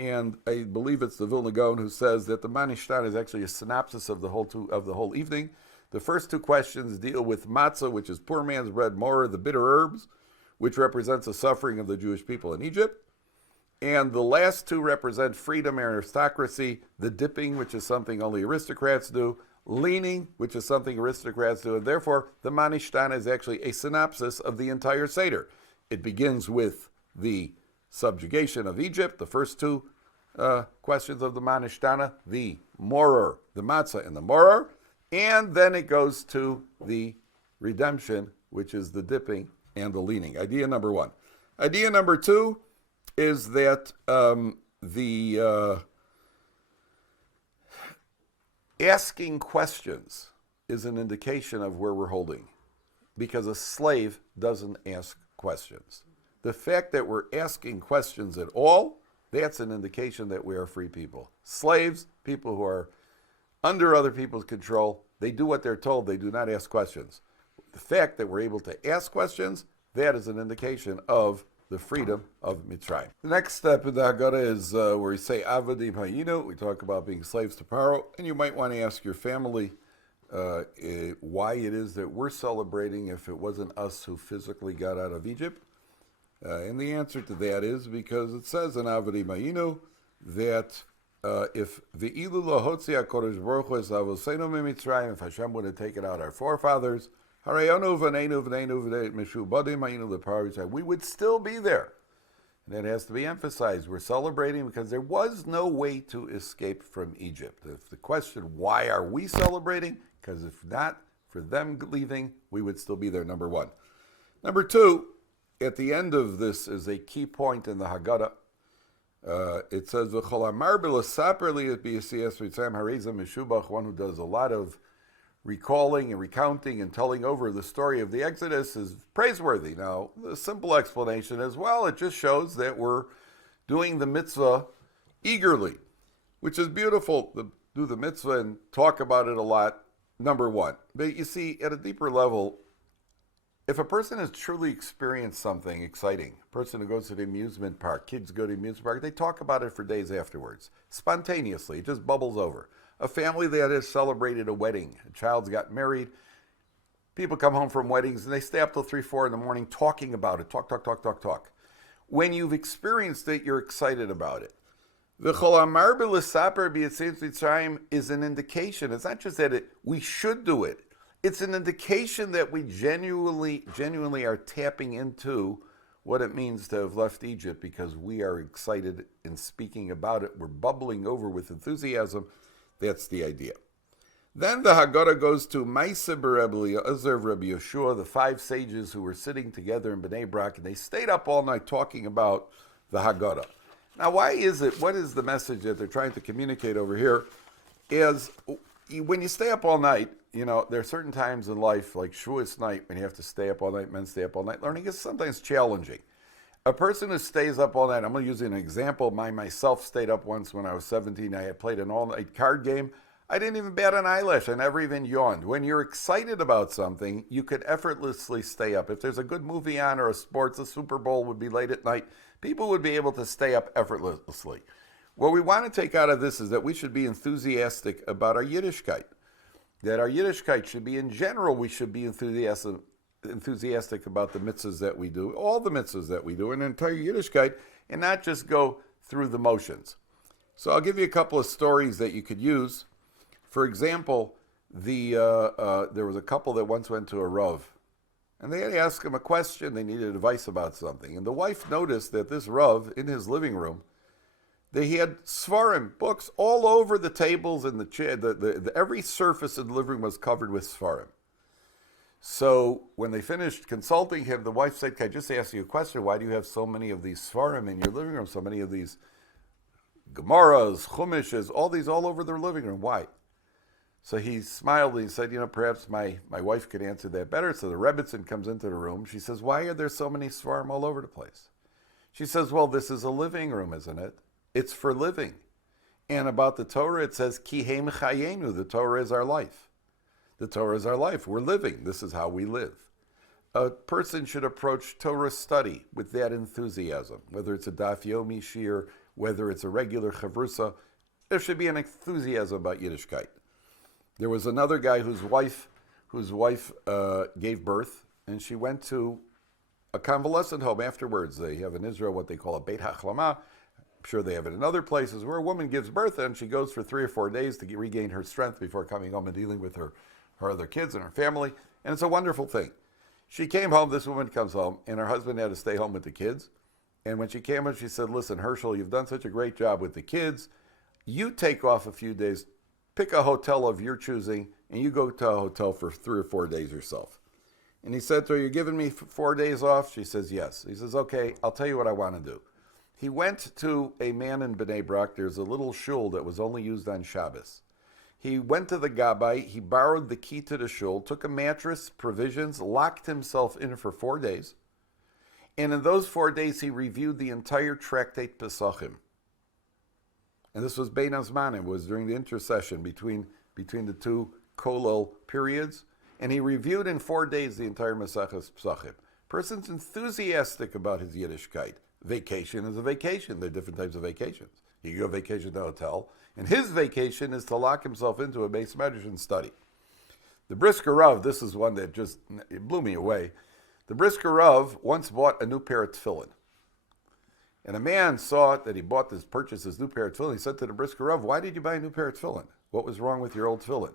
and I believe it's the Vilna Gaon who says that the Manishtana is actually a synopsis of the whole evening. The first two questions deal with matzah, which is poor man's bread, moror, the bitter herbs, which represents the suffering of the Jewish people in Egypt. And the last two represent freedom and aristocracy, the dipping, which is something only aristocrats do, leaning, which is something aristocrats do, and therefore the Manishtana is actually a synopsis of the entire Seder. It begins with the subjugation of Egypt, the first two questions of the Manishtana, the moror, the matzah and the moror, and then it goes to the redemption, which is the dipping and the leaning. Idea number one. Idea number two is that the asking questions is an indication of where we're holding, because a slave doesn't ask questions. The fact that we're asking questions at all, that's an indication that we are free people. Slaves, people who are under other people's control, they do what they're told, they do not ask questions. The fact that we're able to ask questions, that is an indication of the freedom of Mitzrayim. The next step in the Haggadah is where we say Avadim Hayinu. We talk about being slaves to Paro, and you might want to ask your family why it is that we're celebrating if it wasn't us who physically got out of Egypt. And the answer to that is because it says in Avadim Hayinu that if Ve'ilu Lahotzi HaKodesh Baruch Hu Es Avoseinu MiMitzrayim, if Hashem would have taken out our forefathers, we would still be there. And that has to be emphasized. We're celebrating because there was no way to escape from Egypt. If the question, why are we celebrating? Because if not for them leaving, we would still be there, number one. Number two, at the end of this is a key point in the Haggadah. It says, one who does a lot of recalling and recounting and telling over the story of the Exodus is praiseworthy. Now, the simple explanation is, well, it just shows that we're doing the mitzvah eagerly, which is beautiful to do the mitzvah and talk about it a lot, number one. But you see, at a deeper level, if a person has truly experienced something exciting, a person who goes to the amusement park, kids go to the amusement park, they talk about it for days afterwards. Spontaneously, it just bubbles over. A family that has celebrated a wedding, a child's got married, people come home from weddings and they stay up till 3, 4 in the morning talking about it. Talk. When you've experienced it, you're excited about it. The Chol Amar B'Lesaper B'Yetzias Mitzrayim is an indication. It's not just that we should do it. It's an indication that we genuinely are tapping into what it means to have left Egypt, because we are excited in speaking about it. We're bubbling over with enthusiasm. That's the idea. Then the Haggadah goes to Maaseh B'Reb Eliezer, Rabbi Yeshua, the 5 sages who were sitting together in Bnei Brak, and they stayed up all night talking about the Haggadah. Now, why is it? What is the message that they're trying to communicate over here? Is when you stay up all night, there are certain times in life, like Shavuos night, when you have to stay up all night, men stay up all night learning, is sometimes challenging. A person who stays up all night, I'm going to use an example. Myself stayed up once when I was 17. I had played an all-night card game. I didn't even bat an eyelash. I never even yawned. When you're excited about something, you could effortlessly stay up. If there's a good movie on or a sports, the Super Bowl would be late at night, people would be able to stay up effortlessly. What we want to take out of this is that we should be enthusiastic about our Yiddishkeit. That our Yiddishkeit should be, in general, we should be enthusiastic about the mitzvahs that we do, all the mitzvahs that we do, and entire Yiddishkeit, and not just go through the motions. So I'll give you a couple of stories that you could use. For example, there was a couple that once went to a Rav, and they had to ask him a question. They needed advice about something. And the wife noticed that this Rav, in his living room, he had Sfarim, books, all over the tables and the chair. Every surface in the living room was covered with Sfarim. So when they finished consulting him, the wife said, "Can I just ask you a question? Why do you have so many of these Sfarim in your living room? So many of these Gemaras, Chumishes, all over their living room. Why?" So he smiled and he said, perhaps my wife could answer that better. So the Rebbitzin comes into the room. She says, "Why are there so many Sfarim all over the place?" She says, "Well, this is a living room, isn't it? It's for living." And about the Torah, it says, Ki heim chayenu, the Torah is our life. The Torah is our life. We're living. This is how we live. A person should approach Torah study with that enthusiasm, whether it's a Daf Yomi Shir, whether it's a regular chavrusa. There should be an enthusiasm about Yiddishkeit. There was another guy whose wife gave birth, and she went to a convalescent home afterwards. They have in Israel what they call a Beit HaChlama. I'm sure they have it in other places, where a woman gives birth and she goes for 3 or 4 days to regain her strength before coming home and dealing with her other kids and her family. And it's a wonderful thing. She came home, this woman comes home, and her husband had to stay home with the kids. And when she came home, she said, listen, Herschel, you've done such a great job with the kids. You take off a few days, pick a hotel of your choosing, and you go to a hotel for 3 or 4 days yourself. And he said to her, you're giving me 4 days off? She says, yes. He says, okay, I'll tell you what I want to do. He went to a man in Bnei Brak. There's a little shul that was only used on Shabbos. He went to the Gabbai, he borrowed the key to the shul, took a mattress, provisions, locked himself in for 4 days. And in those 4 days, he reviewed the entire tractate Pesachim. And this was Bein Hazmanim, was during the intercession between the two Kolel periods. And he reviewed in 4 days the entire Maseches Pesachim. Person's enthusiastic about his Yiddishkeit. Vacation is a vacation. There are different types of vacations. You go vacation to a hotel, and his vacation is to lock himself into a base medrash and study. The Brisker Rav, this is one that just it blew me away. The Brisker Rav once bought a new pair of tefillin. And a man saw that he purchased this new pair of tefillin. He said to the Brisker Rav, why did you buy a new pair of tefillin? What was wrong with your old tefillin?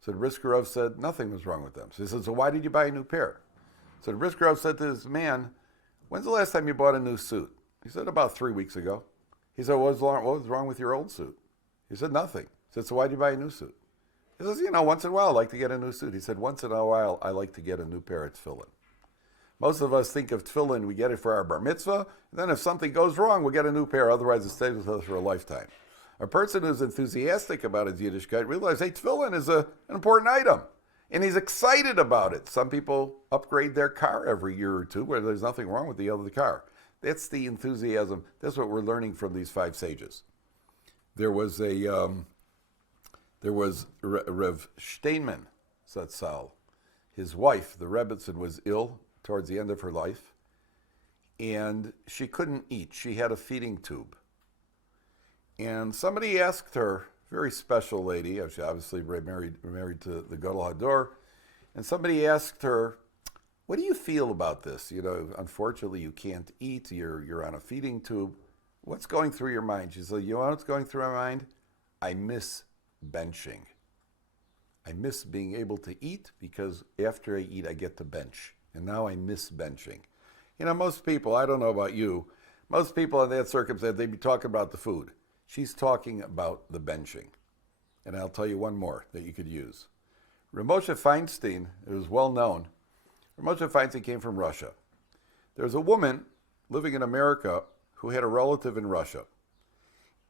So the Brisker Rav said, nothing was wrong with them. So he said, so why did you buy a new pair? So the Brisker Rav said to this man, when's the last time you bought a new suit? He said, about 3 weeks ago. He said, what was wrong with your old suit? He said, nothing. He said, so why did you buy a new suit? He says, once in a while I like to get a new suit. He said, once in a while I like to get a new pair of tefillin. Most of us think of tefillin, we get it for our bar mitzvah, and then if something goes wrong, we'll get a new pair, otherwise it stays with us for a lifetime. A person who's enthusiastic about his Yiddishkeit realizes, hey, tefillin is an important item, and he's excited about it. Some people upgrade their car every year or two, where there's nothing wrong with the other car. That's the enthusiasm. That's what we're learning from these 5 sages. There was Rev Steinman Zatzal. His wife, the Rebbitzin, was ill towards the end of her life, and she couldn't eat. She had a feeding tube. And somebody asked her, very special lady, she obviously married to the Gadol Hador, and somebody asked her, what do you feel about this? Unfortunately, you can't eat. You're on a feeding tube. What's going through your mind? She said, you know what's going through my mind? I miss benching. I miss being able to eat because after I eat, I get to bench. And now I miss benching. Most people, I don't know about you, most people in that circumstance, they'd be talking about the food. She's talking about the benching. And I'll tell you one more that you could use. Rav Moshe Feinstein, it was well known, Rav Moshe Feinstein came from Russia. There's a woman living in America who had a relative in Russia.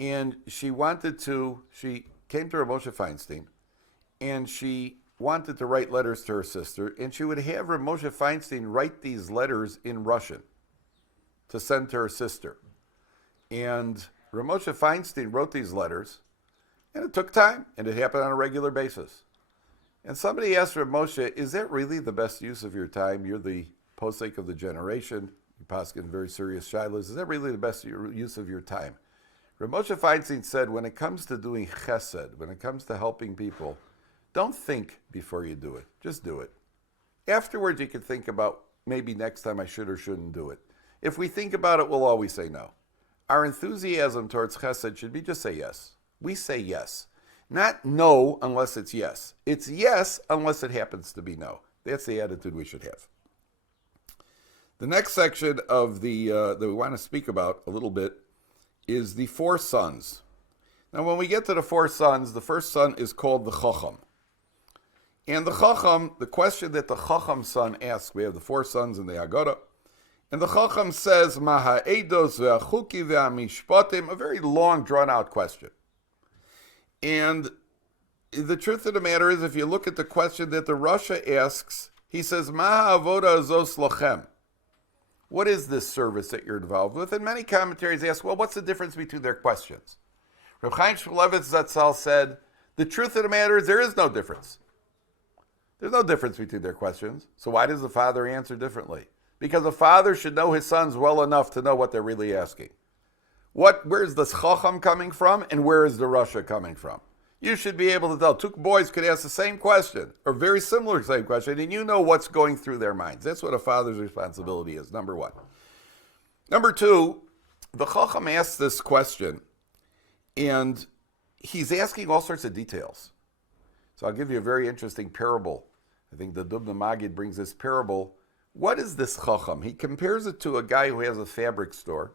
And she came to Rav Moshe Feinstein, and she wanted to write letters to her sister, and she would have Rav Moshe Feinstein write these letters in Russian to send to her sister. And Rav Moshe Feinstein wrote these letters, and it took time, and it happened on a regular basis. And somebody asked Rav Moshe, is that really the best use of your time? You're the posek of the generation. You paskin very serious shilas. Is that really the best use of your time? Rav Moshe Feinstein said, when it comes to doing chesed, when it comes to helping people, don't think before you do it. Just do it. Afterwards, you can think about maybe next time I should or shouldn't do it. If we think about it, we'll always say no. Our enthusiasm towards chesed should be just say yes. We say yes. Not no unless it's yes. It's yes unless it happens to be no. That's the attitude we should have. The next section of that we want to speak about a little bit is the 4 sons. Now, when we get to the 4 sons, the first son is called the Chacham. And the Chacham, the question that the Chacham son asks, we have the 4 sons in the Haggadah, and the Chacham says, Maha Eidos ve'achuki ve'amishpatim, a very long, drawn-out question. And the truth of the matter is, if you look at the question that the Rasha asks, he says, Maha avoda azos lachem. What is this service that you're involved with? And many commentaries ask, well, what's the difference between their questions? Reb Chaim Shmulevitz Zatzal said, the truth of the matter is there is no difference. There's no difference between their questions. So why does the father answer differently? Because the father should know his sons well enough to know what they're really asking. Where's the Chacham coming from and where is the Rasha coming from? You should be able to tell. Two boys could ask the same question or very similar same question, and you know what's going through their minds. That's what a father's responsibility is, number one. Number two, the Chacham asks this question, and he's asking all sorts of details. So I'll give you a very interesting parable. I think the Dubna Magid brings this parable. What is this Chacham? He compares it to a guy who has a fabric store,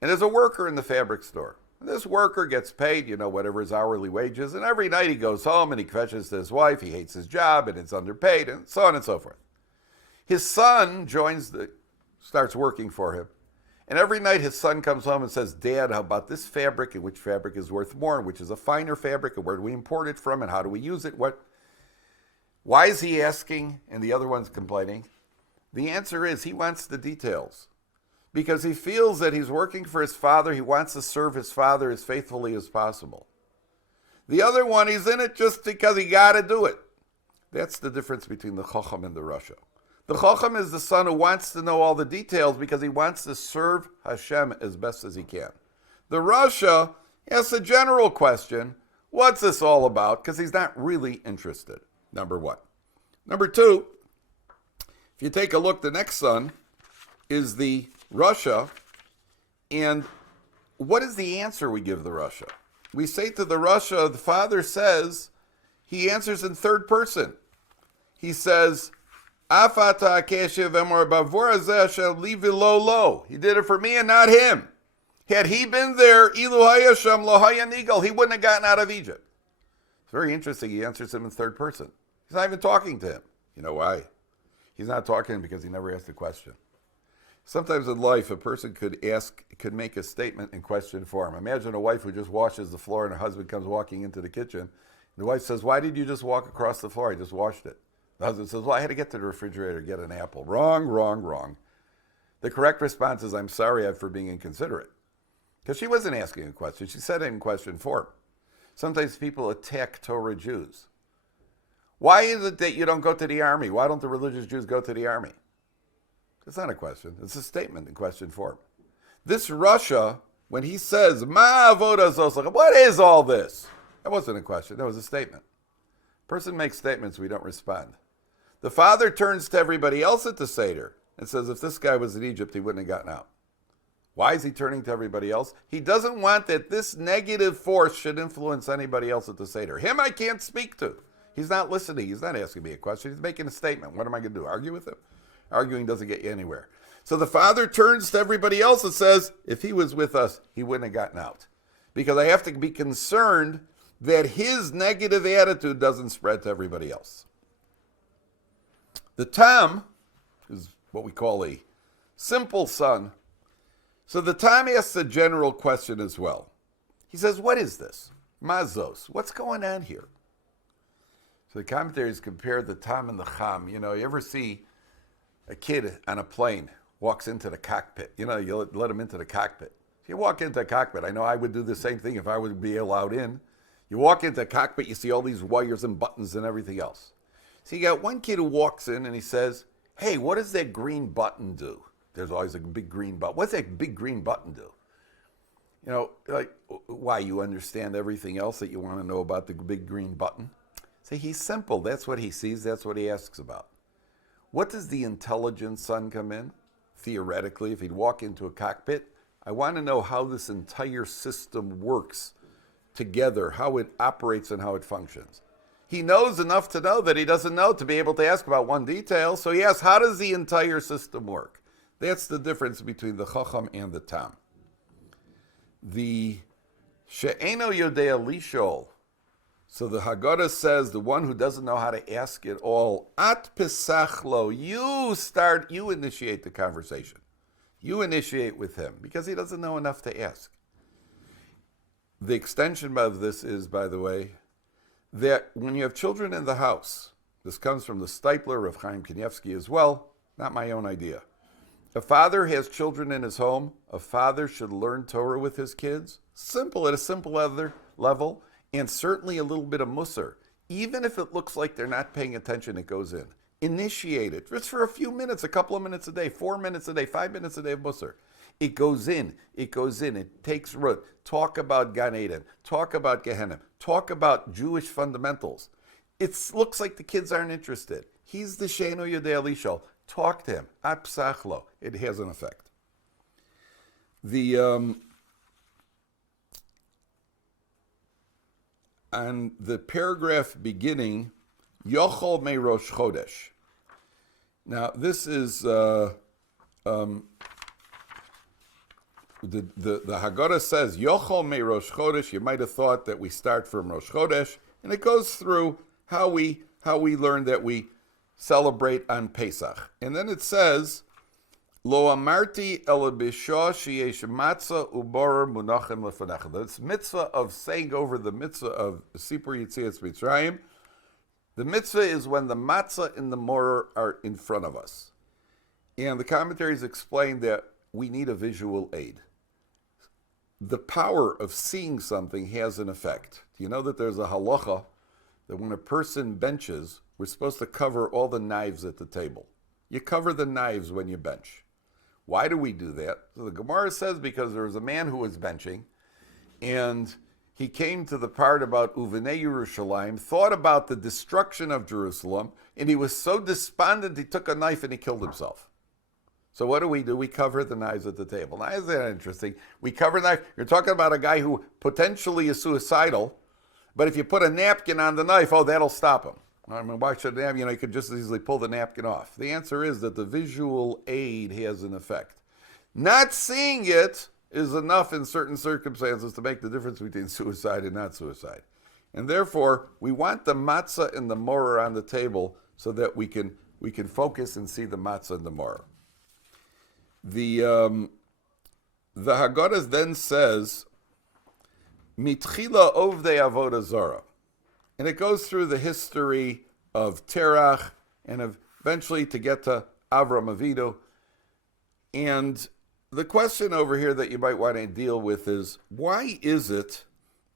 and there's a worker in the fabric store. And this worker gets paid, whatever his hourly wage is, and every night he goes home and he confesses to his wife, he hates his job and it's underpaid, and so on and so forth. His son starts working for him. And every night his son comes home and says, Dad, how about this fabric, and which fabric is worth more, and which is a finer fabric, and where do we import it from, and how do we use it? Why is he asking, and the other one's complaining? The answer is he wants the details. Because he feels that he's working for his father, he wants to serve his father as faithfully as possible. The other one, he's in it just because he got to do it. That's the difference between the Chacham and the Rasha. The Chacham is the son who wants to know all the details because he wants to serve Hashem as best as he can. The Rasha asks a general question, what's this all about? Because he's not really interested, number one. Number two, if you take a look, the next son is the Rasha, and what is the answer we give the Rasha? We say to the Rasha, the father says, he answers in third person. He says, Afata keshev emor bavor zeh shel livi lo. He did it for me and not him. Had he been there, ilu hayasham lo hayanigal, he wouldn't have gotten out of Egypt. It's very interesting. He answers him in third person. He's not even talking to him. You know why? He's not talking because he never asked a question. Sometimes in life, a person could make a statement in question form. Imagine a wife who just washes the floor and her husband comes walking into the kitchen. And the wife says, why did you just walk across the floor? I just washed it. The husband says, well, I had to get to the refrigerator to get an apple. Wrong. The correct response is, I'm sorry for being inconsiderate. Because she wasn't asking a question. She said it in question form. Sometimes people attack Torah Jews. Why is it that you don't go to the army? Why don't the religious Jews go to the army? It's not a question. It's a statement in question form. This Rasha, when he says, Ma avoda zosach, what is all this? That wasn't a question. That was a statement. Person makes statements, we don't respond. The father turns to everybody else at the Seder and says, if this guy was in Egypt, he wouldn't have gotten out. Why is he turning to everybody else? He doesn't want that this negative force should influence anybody else at the Seder. Him I can't speak to. He's not listening. He's not asking me a question. He's making a statement. What am I going to do? Argue with him? Arguing doesn't get you anywhere. So the father turns to everybody else and says, if he was with us, he wouldn't have gotten out. Because I have to be concerned that his negative attitude doesn't spread to everybody else. The Tam is what we call a simple son. So the Tam asks a general question as well. He says, what is this? Mazos. What's going on here? So the commentaries compare the Tam and the Cham. You ever see a kid on a plane walks into the cockpit. You let him into the cockpit. If you walk into a cockpit, I know I would do the same thing if I would be allowed in. You walk into a cockpit, you see all these wires and buttons and everything else. So you got one kid who walks in and he says, hey, what does that green button do? There's always a big green button. What's that big green button do? Why? You understand everything else that you want to know about the big green button? Say, he's simple. That's what he sees. That's what he asks about. What does the intelligent son come in? Theoretically, if he'd walk into a cockpit, I want to know how this entire system works together, how it operates and how it functions. He knows enough to know that he doesn't know to be able to ask about one detail. So he asks, how does the entire system work? That's the difference between the Chacham and the Tam. The She'eno Yodea Lishol. So the Haggadah says, the one who doesn't know how to ask it all, at Pesach lo, you initiate the conversation. You initiate with him, because he doesn't know enough to ask. The extension of this is, by the way, that when you have children in the house, this comes from the Stipler of Chaim Kanievsky as well, not my own idea. A father has children in his home, a father should learn Torah with his kids, at a simple level, and certainly a little bit of Musar. Even if it looks like they're not paying attention, it goes in. Initiate it, just for a few minutes, a couple of minutes a day, 4 minutes a day, 5 minutes a day of Musar. It goes in, it takes root. Talk about Gan Eden, talk about Gehenna, talk about Jewish fundamentals. It looks like the kids aren't interested. He's the Sheno Yodei Lishol. Talk to him. Apsachlo. It has an effect. On the paragraph beginning, Yochol me Rosh Chodesh. Now, this is the Haggadah says Yochol me Rosh Chodesh. You might have thought that we start from Rosh Chodesh, and it goes through how we learn that we celebrate on Pesach, and then it says Lo amarti ela b'shah sheyesh matzah uborer munachim lefanecha. This mitzvah of saying over the mitzvah of Sipur Yetzias Mitzrayim. The mitzvah is when the matzah and the morer are in front of us. And the commentaries explain that we need a visual aid. The power of seeing something has an effect. Do you know that there's a halacha that when a person benches, we're supposed to cover all the knives at the table? You cover the knives when you bench. Why do we do that? So the Gemara says because there was a man who was benching, and he came to the part about Uvenei Yerushalayim, thought about the destruction of Jerusalem, and he was so despondent he took a knife and he killed himself. So what do? We cover the knives at the table. Now, isn't that interesting? We cover knife. You're talking about a guy who potentially is suicidal, but if you put a napkin on the knife, that'll stop him. I mean, why should it have? You could just as easily pull the napkin off. The answer is that the visual aid has an effect. Not seeing it is enough in certain circumstances to make the difference between suicide and not suicide. And therefore, we want the matzah and the morer on the table so that we can focus and see the matzah and the morer. The Haggadah then says, Mitchila ovdei avodah zara. And it goes through the history of Terach and eventually to get to Avram Avinu. And the question over here that you might want to deal with is, why is it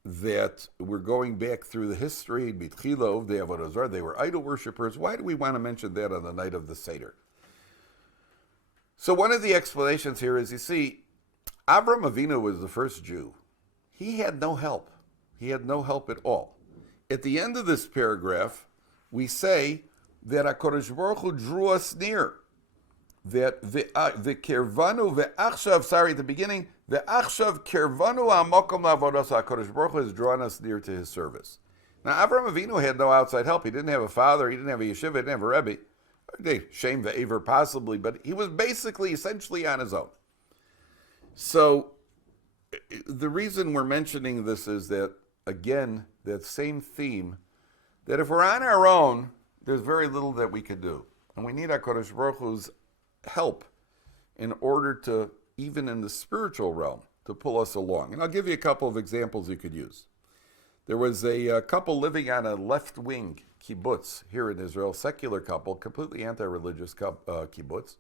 that we're going back through the history, Mitchila ovdei avodah zara, they were idol worshippers? Why do we want to mention that on the night of the Seder? So one of the explanations here is, you see, Avram Avinu was the first Jew. He had no help. He had no help at all. At the end of this paragraph, we say that HaKadosh Baruch Hu drew us near. That the kervanu ve'achshav, sorry, at the beginning, ve'achshav kervanu ha'mokom la'avodas, HaKadosh Baruch Hu has drawn us near to his service. Now, Avram Avinu had no outside help. He didn't have a father. He didn't have a yeshiva. He didn't have a rebbe. Shem ve'aver possibly, but he was basically, essentially on his own. So the reason we're mentioning this is that, again, that same theme, that if we're on our own, there's very little that we could do. And we need HaKadosh Baruch Hu's help in order to, even in the spiritual realm, to pull us along. And I'll give you a couple of examples you could use. There was a couple living on a left-wing kibbutz here in Israel, secular couple, completely anti-religious kibbutz.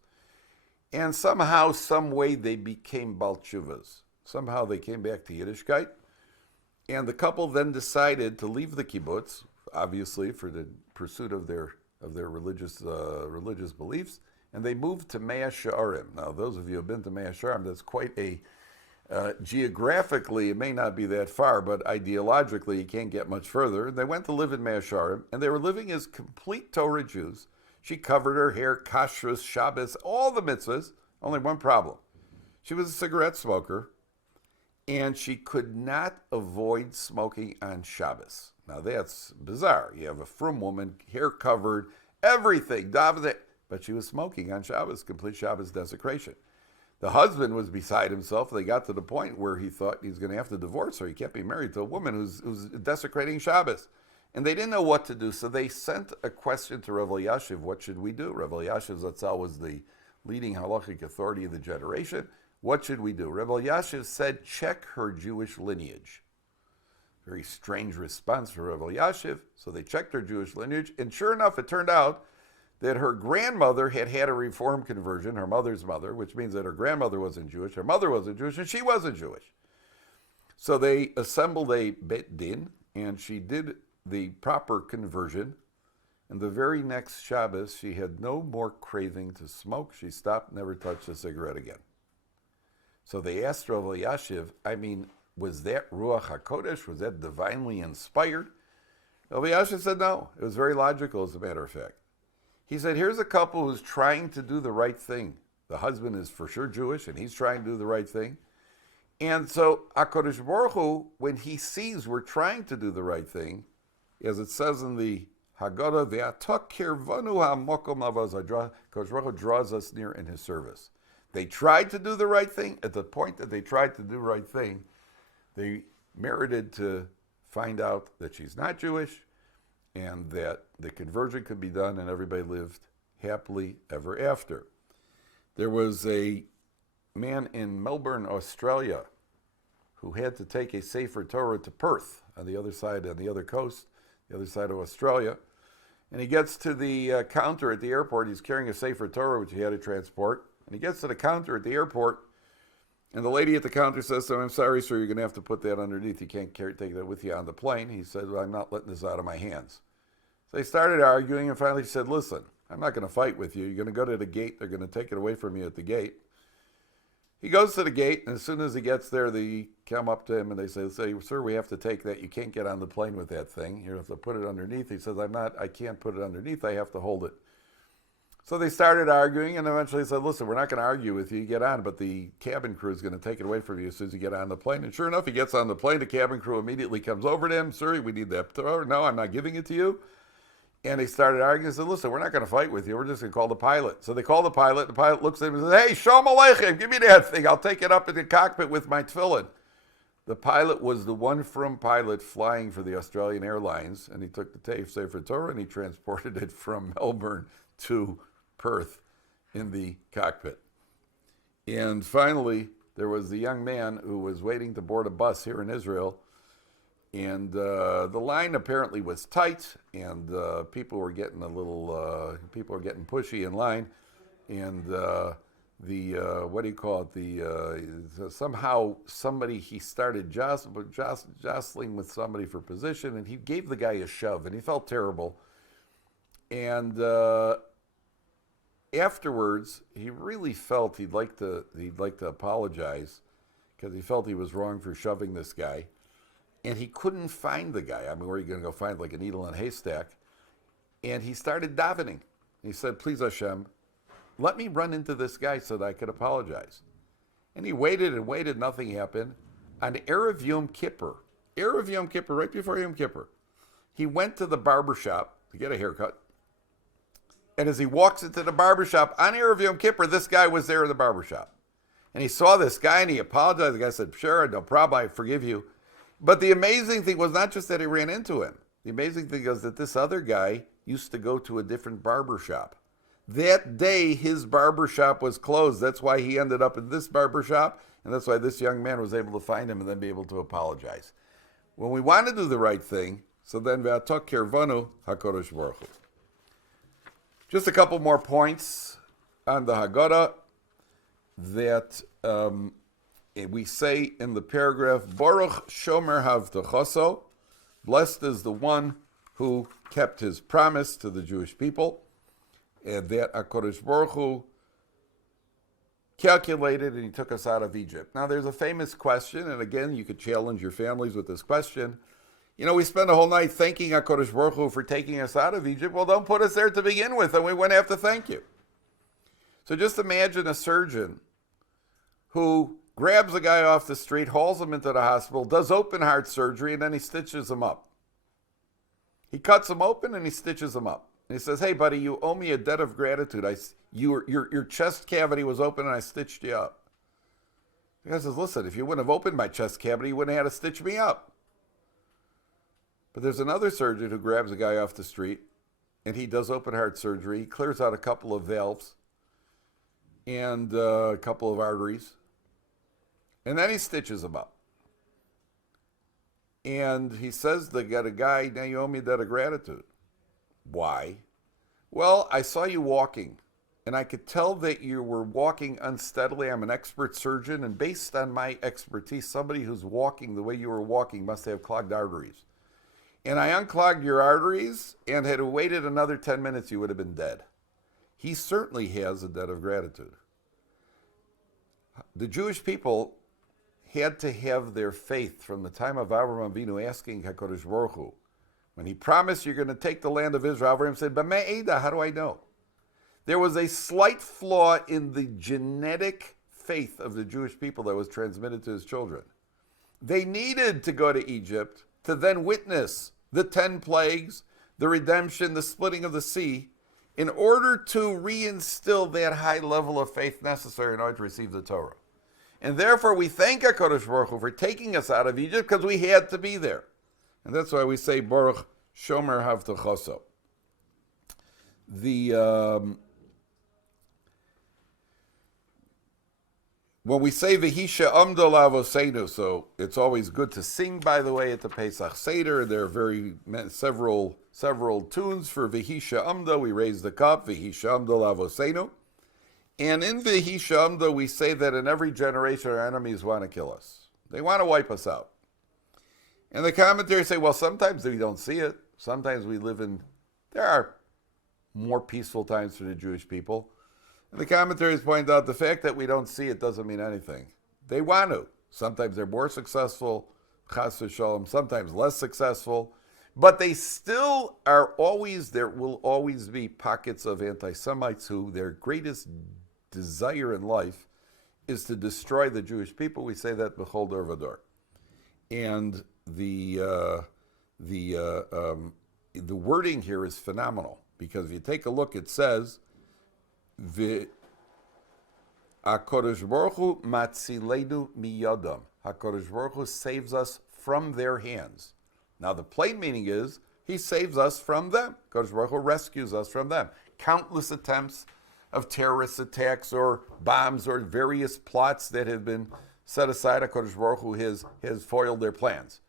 And somehow, some way, they became Bal Tshuvas. Somehow they came back to Yiddishkeit. And the couple then decided to leave the kibbutz, obviously for the pursuit of their religious beliefs, and they moved to Mea She'arim. Now, those of you who have been to Mea She'arim, that's quite a geographically, it may not be that far, but ideologically, you can't get much further. They went to live in Mea She'arim, and they were living as complete Torah Jews. She covered her hair, kashrus, Shabbos, all the mitzvahs. Only one problem: she was a cigarette smoker, and she could not avoid smoking on Shabbos. Now that's bizarre. You have a frum woman, hair covered, everything, but she was smoking on Shabbos, complete Shabbos desecration. The husband was beside himself. They got to the point where he thought he's going to have to divorce her. He can't be married to a woman who's desecrating Shabbos. And they didn't know what to do, so they sent a question to Rav Elyashiv, what should we do? Rav Elyashiv Zatzal was the leading halachic authority of the generation. What should we do? Rav Elyashiv said, check her Jewish lineage. Very strange response for Rav Elyashiv. So they checked her Jewish lineage, and sure enough, it turned out that her grandmother had had a Reform conversion, her mother's mother, which means that her grandmother wasn't Jewish, her mother wasn't Jewish, and she wasn't Jewish. So they assembled a Bet Din, and she did the proper conversion. And the very next Shabbos, she had no more craving to smoke. She stopped, never touched a cigarette again. So they asked Rav Elyashiv, was that Ruach HaKodesh? Was that divinely inspired? Rav Elyashiv said no. It was very logical, as a matter of fact. He said, here's a couple who's trying to do the right thing. The husband is for sure Jewish, and he's trying to do the right thing. And so HaKadosh Baruch Hu, when he sees we're trying to do the right thing, as it says in the Haggadah, V'atak kirvanu ha'mokom lavazah, HaKadosh Baruch Hu draws us near in his service. They tried to do the right thing. At the point that they tried to do the right thing, they merited to find out that she's not Jewish and that the conversion could be done and everybody lived happily ever after. There was a man in Melbourne, Australia, who had to take a Sefer Torah to Perth on the other side, on the other coast, the other side of Australia. And he gets to the counter at the airport. He's carrying a Sefer Torah, which he had to transport. And he gets to the counter at the airport, and the lady at the counter says to him, I'm sorry, sir, you're going to have to put that underneath. You can't take that with you on the plane. He said, well, I'm not letting this out of my hands. So they started arguing, and finally she said, listen, I'm not going to fight with you. You're going to go to the gate. They're going to take it away from you at the gate. He goes to the gate, and as soon as he gets there, they come up to him, and they say, sir, we have to take that. You can't get on the plane with that thing. You have to put it underneath. He says, I can't put it underneath. I have to hold it. So they started arguing, and eventually he said, listen, we're not going to argue with you. You get on, but the cabin crew is going to take it away from you as soon as you get on the plane. And sure enough, he gets on the plane. The cabin crew immediately comes over to him. Sir, we need that. No, I'm not giving it to you. And they started arguing. They said, listen, we're not going to fight with you. We're just going to call the pilot. So they call the pilot. The pilot looks at him and says, hey, Shalom Aleichem, give me that thing. I'll take it up in the cockpit with my tefillin. The pilot was the one from pilot flying for the Australian Airlines, and he took the Sefer Torah and he transported it from Melbourne to Perth in the cockpit. And finally, there was the young man who was waiting to board a bus here in Israel, and the line apparently was tight, and people were getting pushy in line, and somehow he started jostling with somebody for position, and he gave the guy a shove, and he felt terrible, and afterwards, he really felt he'd like to apologize because he felt he was wrong for shoving this guy, and he couldn't find the guy. Where are you going to go find like a needle in a haystack? And he started davening. He said, "Please Hashem, let me run into this guy so that I could apologize." And he waited and waited. Nothing happened. On Erev Yom Kippur, right before Yom Kippur, he went to the barber shop to get a haircut. And as he walks into the barbershop on Erev Yom Kippur, this guy was there in the barbershop. And he saw this guy and he apologized. The guy said, sure, no problem, I forgive you. But the amazing thing was not just that he ran into him. The amazing thing was that this other guy used to go to a different barbershop. That day, his barbershop was closed. That's why he ended up in this barbershop. And that's why this young man was able to find him and then be able to apologize. When we want to do the right thing, so then V'atok kirvanu HaKadosh Baruch Hu. Just a couple more points on the Haggadah that we say in the paragraph, Baruch Shomer Havtachoso, blessed is the one who kept his promise to the Jewish people, and that HaKadosh Baruch Hu calculated and he took us out of Egypt. Now there's a famous question, and again, you could challenge your families with this question. We spend a whole night thanking HaKadosh Baruch Hu for taking us out of Egypt. Well, don't put us there to begin with, and we wouldn't have to thank you. So just imagine a surgeon who grabs a guy off the street, hauls him into the hospital, does open heart surgery, and then he stitches him up. He cuts him open and he stitches him up. And he says, hey, buddy, you owe me a debt of gratitude. Your chest cavity was open and I stitched you up. The guy says, listen, if you wouldn't have opened my chest cavity, you wouldn't have had to stitch me up. But there's another surgeon who grabs a guy off the street, and he does open heart surgery. He clears out a couple of valves and a couple of arteries, and then he stitches him up. And he says to the guy, now you owe me a debt of gratitude. Why? Well, I saw you walking, and I could tell that you were walking unsteadily. I'm an expert surgeon, and based on my expertise, somebody who's walking the way you were walking must have clogged arteries. And I unclogged your arteries, and had waited another 10 minutes, you would have been dead. He certainly has a debt of gratitude. The Jewish people had to have their faith from the time of Avraham Avinu asking HaKadosh Baruch Hu. When he promised you're going to take the land of Israel, Avraham said, "B'mei Eda, how do I know?" There was a slight flaw in the genetic faith of the Jewish people that was transmitted to his children. They needed to go to Egypt to then witness the 10 plagues, the redemption, the splitting of the sea, in order to reinstill that high level of faith necessary in order to receive the Torah. And therefore we thank HaKadosh Baruch Hu for taking us out of Egypt because we had to be there. And that's why we say Baruch Shomer Havtachoso. When we say V'hisha Amdo Lavoseinu, so it's always good to sing, by the way, at the Pesach Seder. There are several tunes for V'hisha Amdo. We raise the cup, V'hisha Amdo Lavoseinu. And in V'hisha Amdo, we say that in every generation our enemies want to kill us. They want to wipe us out. And the commentaries say, well, sometimes we don't see it. Sometimes there are more peaceful times for the Jewish people. And the commentaries point out the fact that we don't see it doesn't mean anything. They want to. Sometimes they're more successful, chas v'shalom, sometimes less successful. But they still there will always be pockets of anti-Semites who their greatest desire in life is to destroy the Jewish people. We say that b'chol dor v'dor. And the wording here is phenomenal, because if you take a look, it says, HaKadosh Baruch Hu matzilenu miyadam. HaKadosh Baruch Hu saves us from their hands. Now the plain meaning is, he saves us from them. HaKadosh Baruch Hu rescues us from them. Countless attempts of terrorist attacks or bombs or various plots that have been set aside, HaKadosh Baruch Hu has foiled their plans.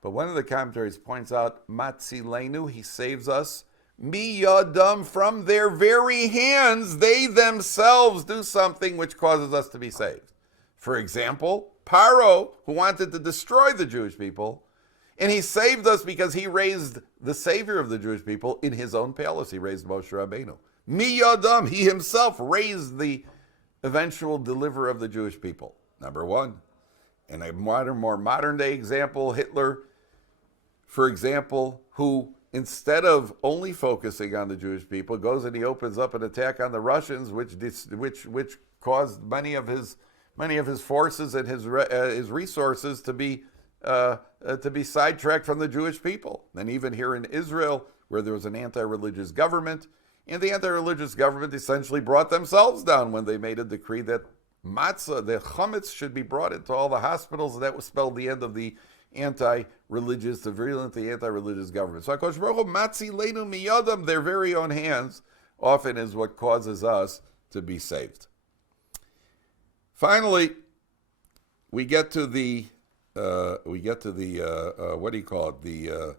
But one of the commentaries points out, matzilenu, he saves us, miyadam, from their very hands. They themselves do something which causes us to be saved. For example, Paro, who wanted to destroy the Jewish people, and he saved us because he raised the savior of the Jewish people in his own palace. He raised Moshe Rabbeinu. Miyadam, he himself raised the eventual deliverer of the Jewish people. Number one. And a more modern day example, Hitler, for example, who instead of only focusing on the Jewish people, goes and he opens up an attack on the Russians, which caused many of his forces and his resources to be sidetracked from the Jewish people. And even here in Israel, where there was an anti-religious government, and the anti-religious government essentially brought themselves down when they made a decree that Matzah, the Chametz, should be brought into all the hospitals, and that was spelled the end of the anti-religious, the virulent anti-religious government. So HaKadosh Baruch Hu matzilenu miyadam, their very own hands, often is what causes us to be saved. Finally, we get to the what do you call it? The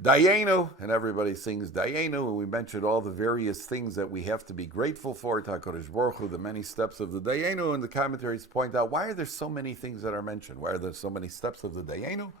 Dayenu, and everybody sings Dayenu, and we mentioned all the various things that we have to be grateful for to HaKadosh Baruch Hu, the many steps of the Dayenu, and the commentaries point out, why are there so many things that are mentioned? Why are there so many steps of the Dayenu?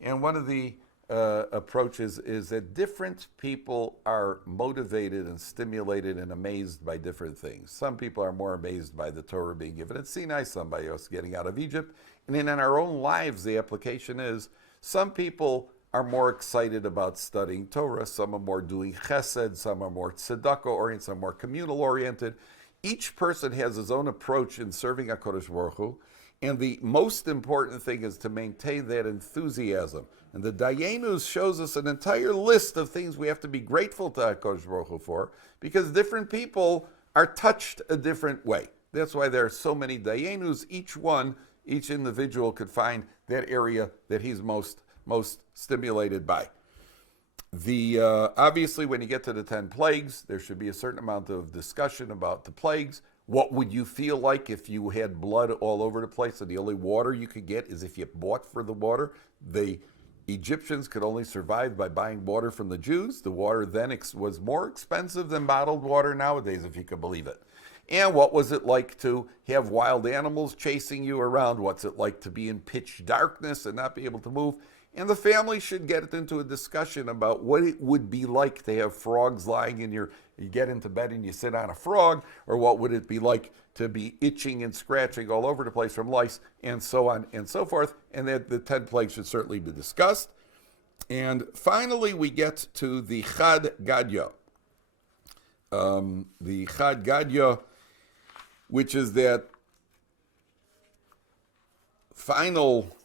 And one of the approaches is that different people are motivated and stimulated and amazed by different things. Some people are more amazed by the Torah being given at Sinai, somebody else getting out of Egypt. And then in our own lives, the application is, some people are more excited about studying Torah, some are more doing chesed, some are more tzedakah-oriented, some are more communal-oriented. Each person has his own approach in serving HaKadosh Baruch Hu, and the most important thing is to maintain that enthusiasm. And the Dayenu shows us an entire list of things we have to be grateful to HaKadosh Baruch Hu for, because different people are touched a different way. That's why there are so many Dayenus. Each individual could find that area that he's most stimulated by. Obviously, when you get to the 10 plagues, there should be a certain amount of discussion about the plagues. What would you feel like if you had blood all over the place and the only water you could get is if you bought for the water? The Egyptians could only survive by buying water from the Jews. The water then was more expensive than bottled water nowadays, if you could believe it. And what was it like to have wild animals chasing you around? What's it like to be in pitch darkness and not be able to move? And the family should get into a discussion about what it would be like to have frogs lying in you get into bed and you sit on a frog, or what would it be like to be itching and scratching all over the place from lice, and so on and so forth. And that the 10 plagues should certainly be discussed. And finally, we get to the Haggadah. The Haggadah, which is that final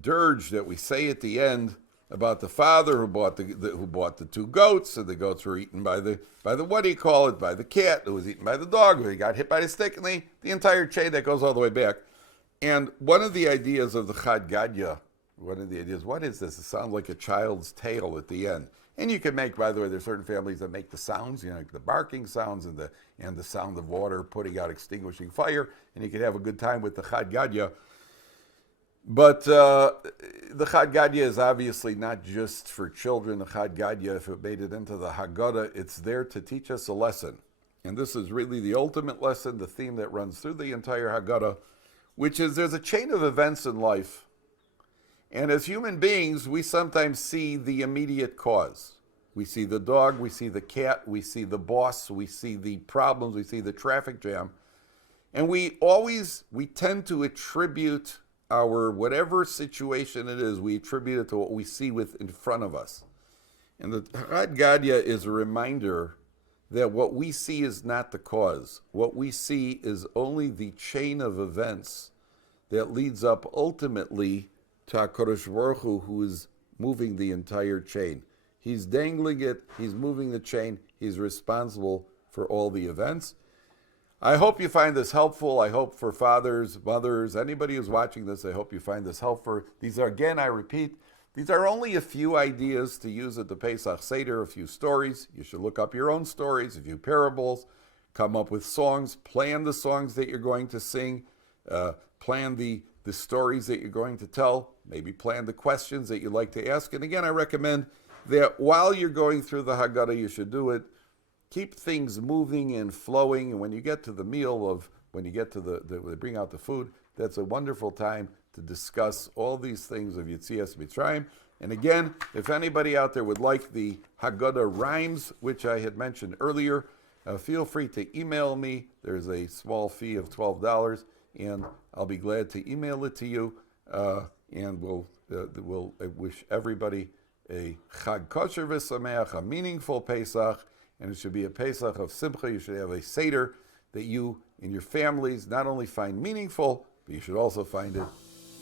dirge that we say at the end about the father who bought the 2 goats, and the goats were eaten by the what do you call it, by the cat, who was eaten by the dog, who got hit by the stick, and the entire chain that goes all the way back. And one of the ideas of the Haggadah, what is this? It sounds like a child's tale at the end. And you can make, by the way, there's certain families that make the sounds, like the barking sounds and the sound of water putting out extinguishing fire, and you can have a good time with the Haggadah. But the Haggadah is obviously not just for children. The Haggadah, if it made it into the Haggadah, it's there to teach us a lesson. And this is really the ultimate lesson, the theme that runs through the entire Haggadah, which is there's a chain of events in life. And as human beings, we sometimes see the immediate cause. We see the dog, we see the cat, we see the boss, we see the problems, we see the traffic jam. And we tend to attribute our whatever situation it is, we attribute it to what we see in front of us. And the Haggadah is a reminder that what we see is not the cause. What we see is only the chain of events that leads up ultimately to HaKadosh Baruch Hu, who is moving the entire chain. He's dangling it, he's moving the chain, he's responsible for all the events. I hope you find this helpful. I hope for fathers, mothers, anybody who's watching this, I hope you find this helpful. These are, again, I repeat, these are only a few ideas to use at the Pesach Seder, a few stories. You should look up your own stories, a few parables, come up with songs, plan the songs that you're going to sing, plan the stories that you're going to tell, maybe plan the questions that you'd like to ask. And again, I recommend that while you're going through the Haggadah, you should do it. Keep things moving and flowing. And when you get to the meal when you get to they bring out the food, that's a wonderful time to discuss all these things of Yetzias Mitzrayim. And again, if anybody out there would like the Haggadah rhymes, which I had mentioned earlier, feel free to email me. There's a small fee of $12, and I'll be glad to email it to you. And we'll wish everybody a Chag Kosher v'Sameach, a meaningful Pesach, and it should be a Pesach of Simcha. You should have a Seder that you and your families not only find meaningful, but you should also find it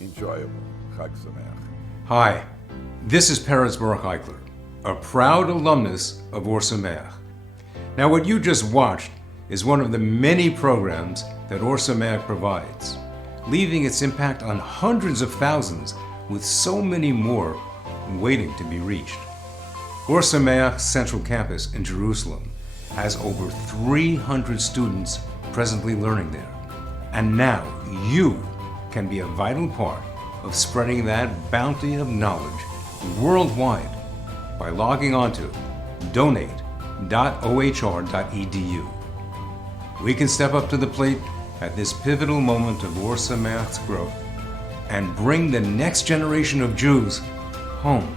enjoyable. Chag Sameach. Hi, this is Peretz Baruch Eichler, a proud alumnus of Ohr Somayach. Now, what you just watched is one of the many programs that Ohr Somayach provides, leaving its impact on hundreds of thousands, with so many more waiting to be reached. Ohr Somayach's Central Campus in Jerusalem has over 300 students presently learning there. And now you can be a vital part of spreading that bounty of knowledge worldwide by logging on to donate.ohr.edu. We can step up to the plate at this pivotal moment of Ohr Somayach's growth and bring the next generation of Jews home.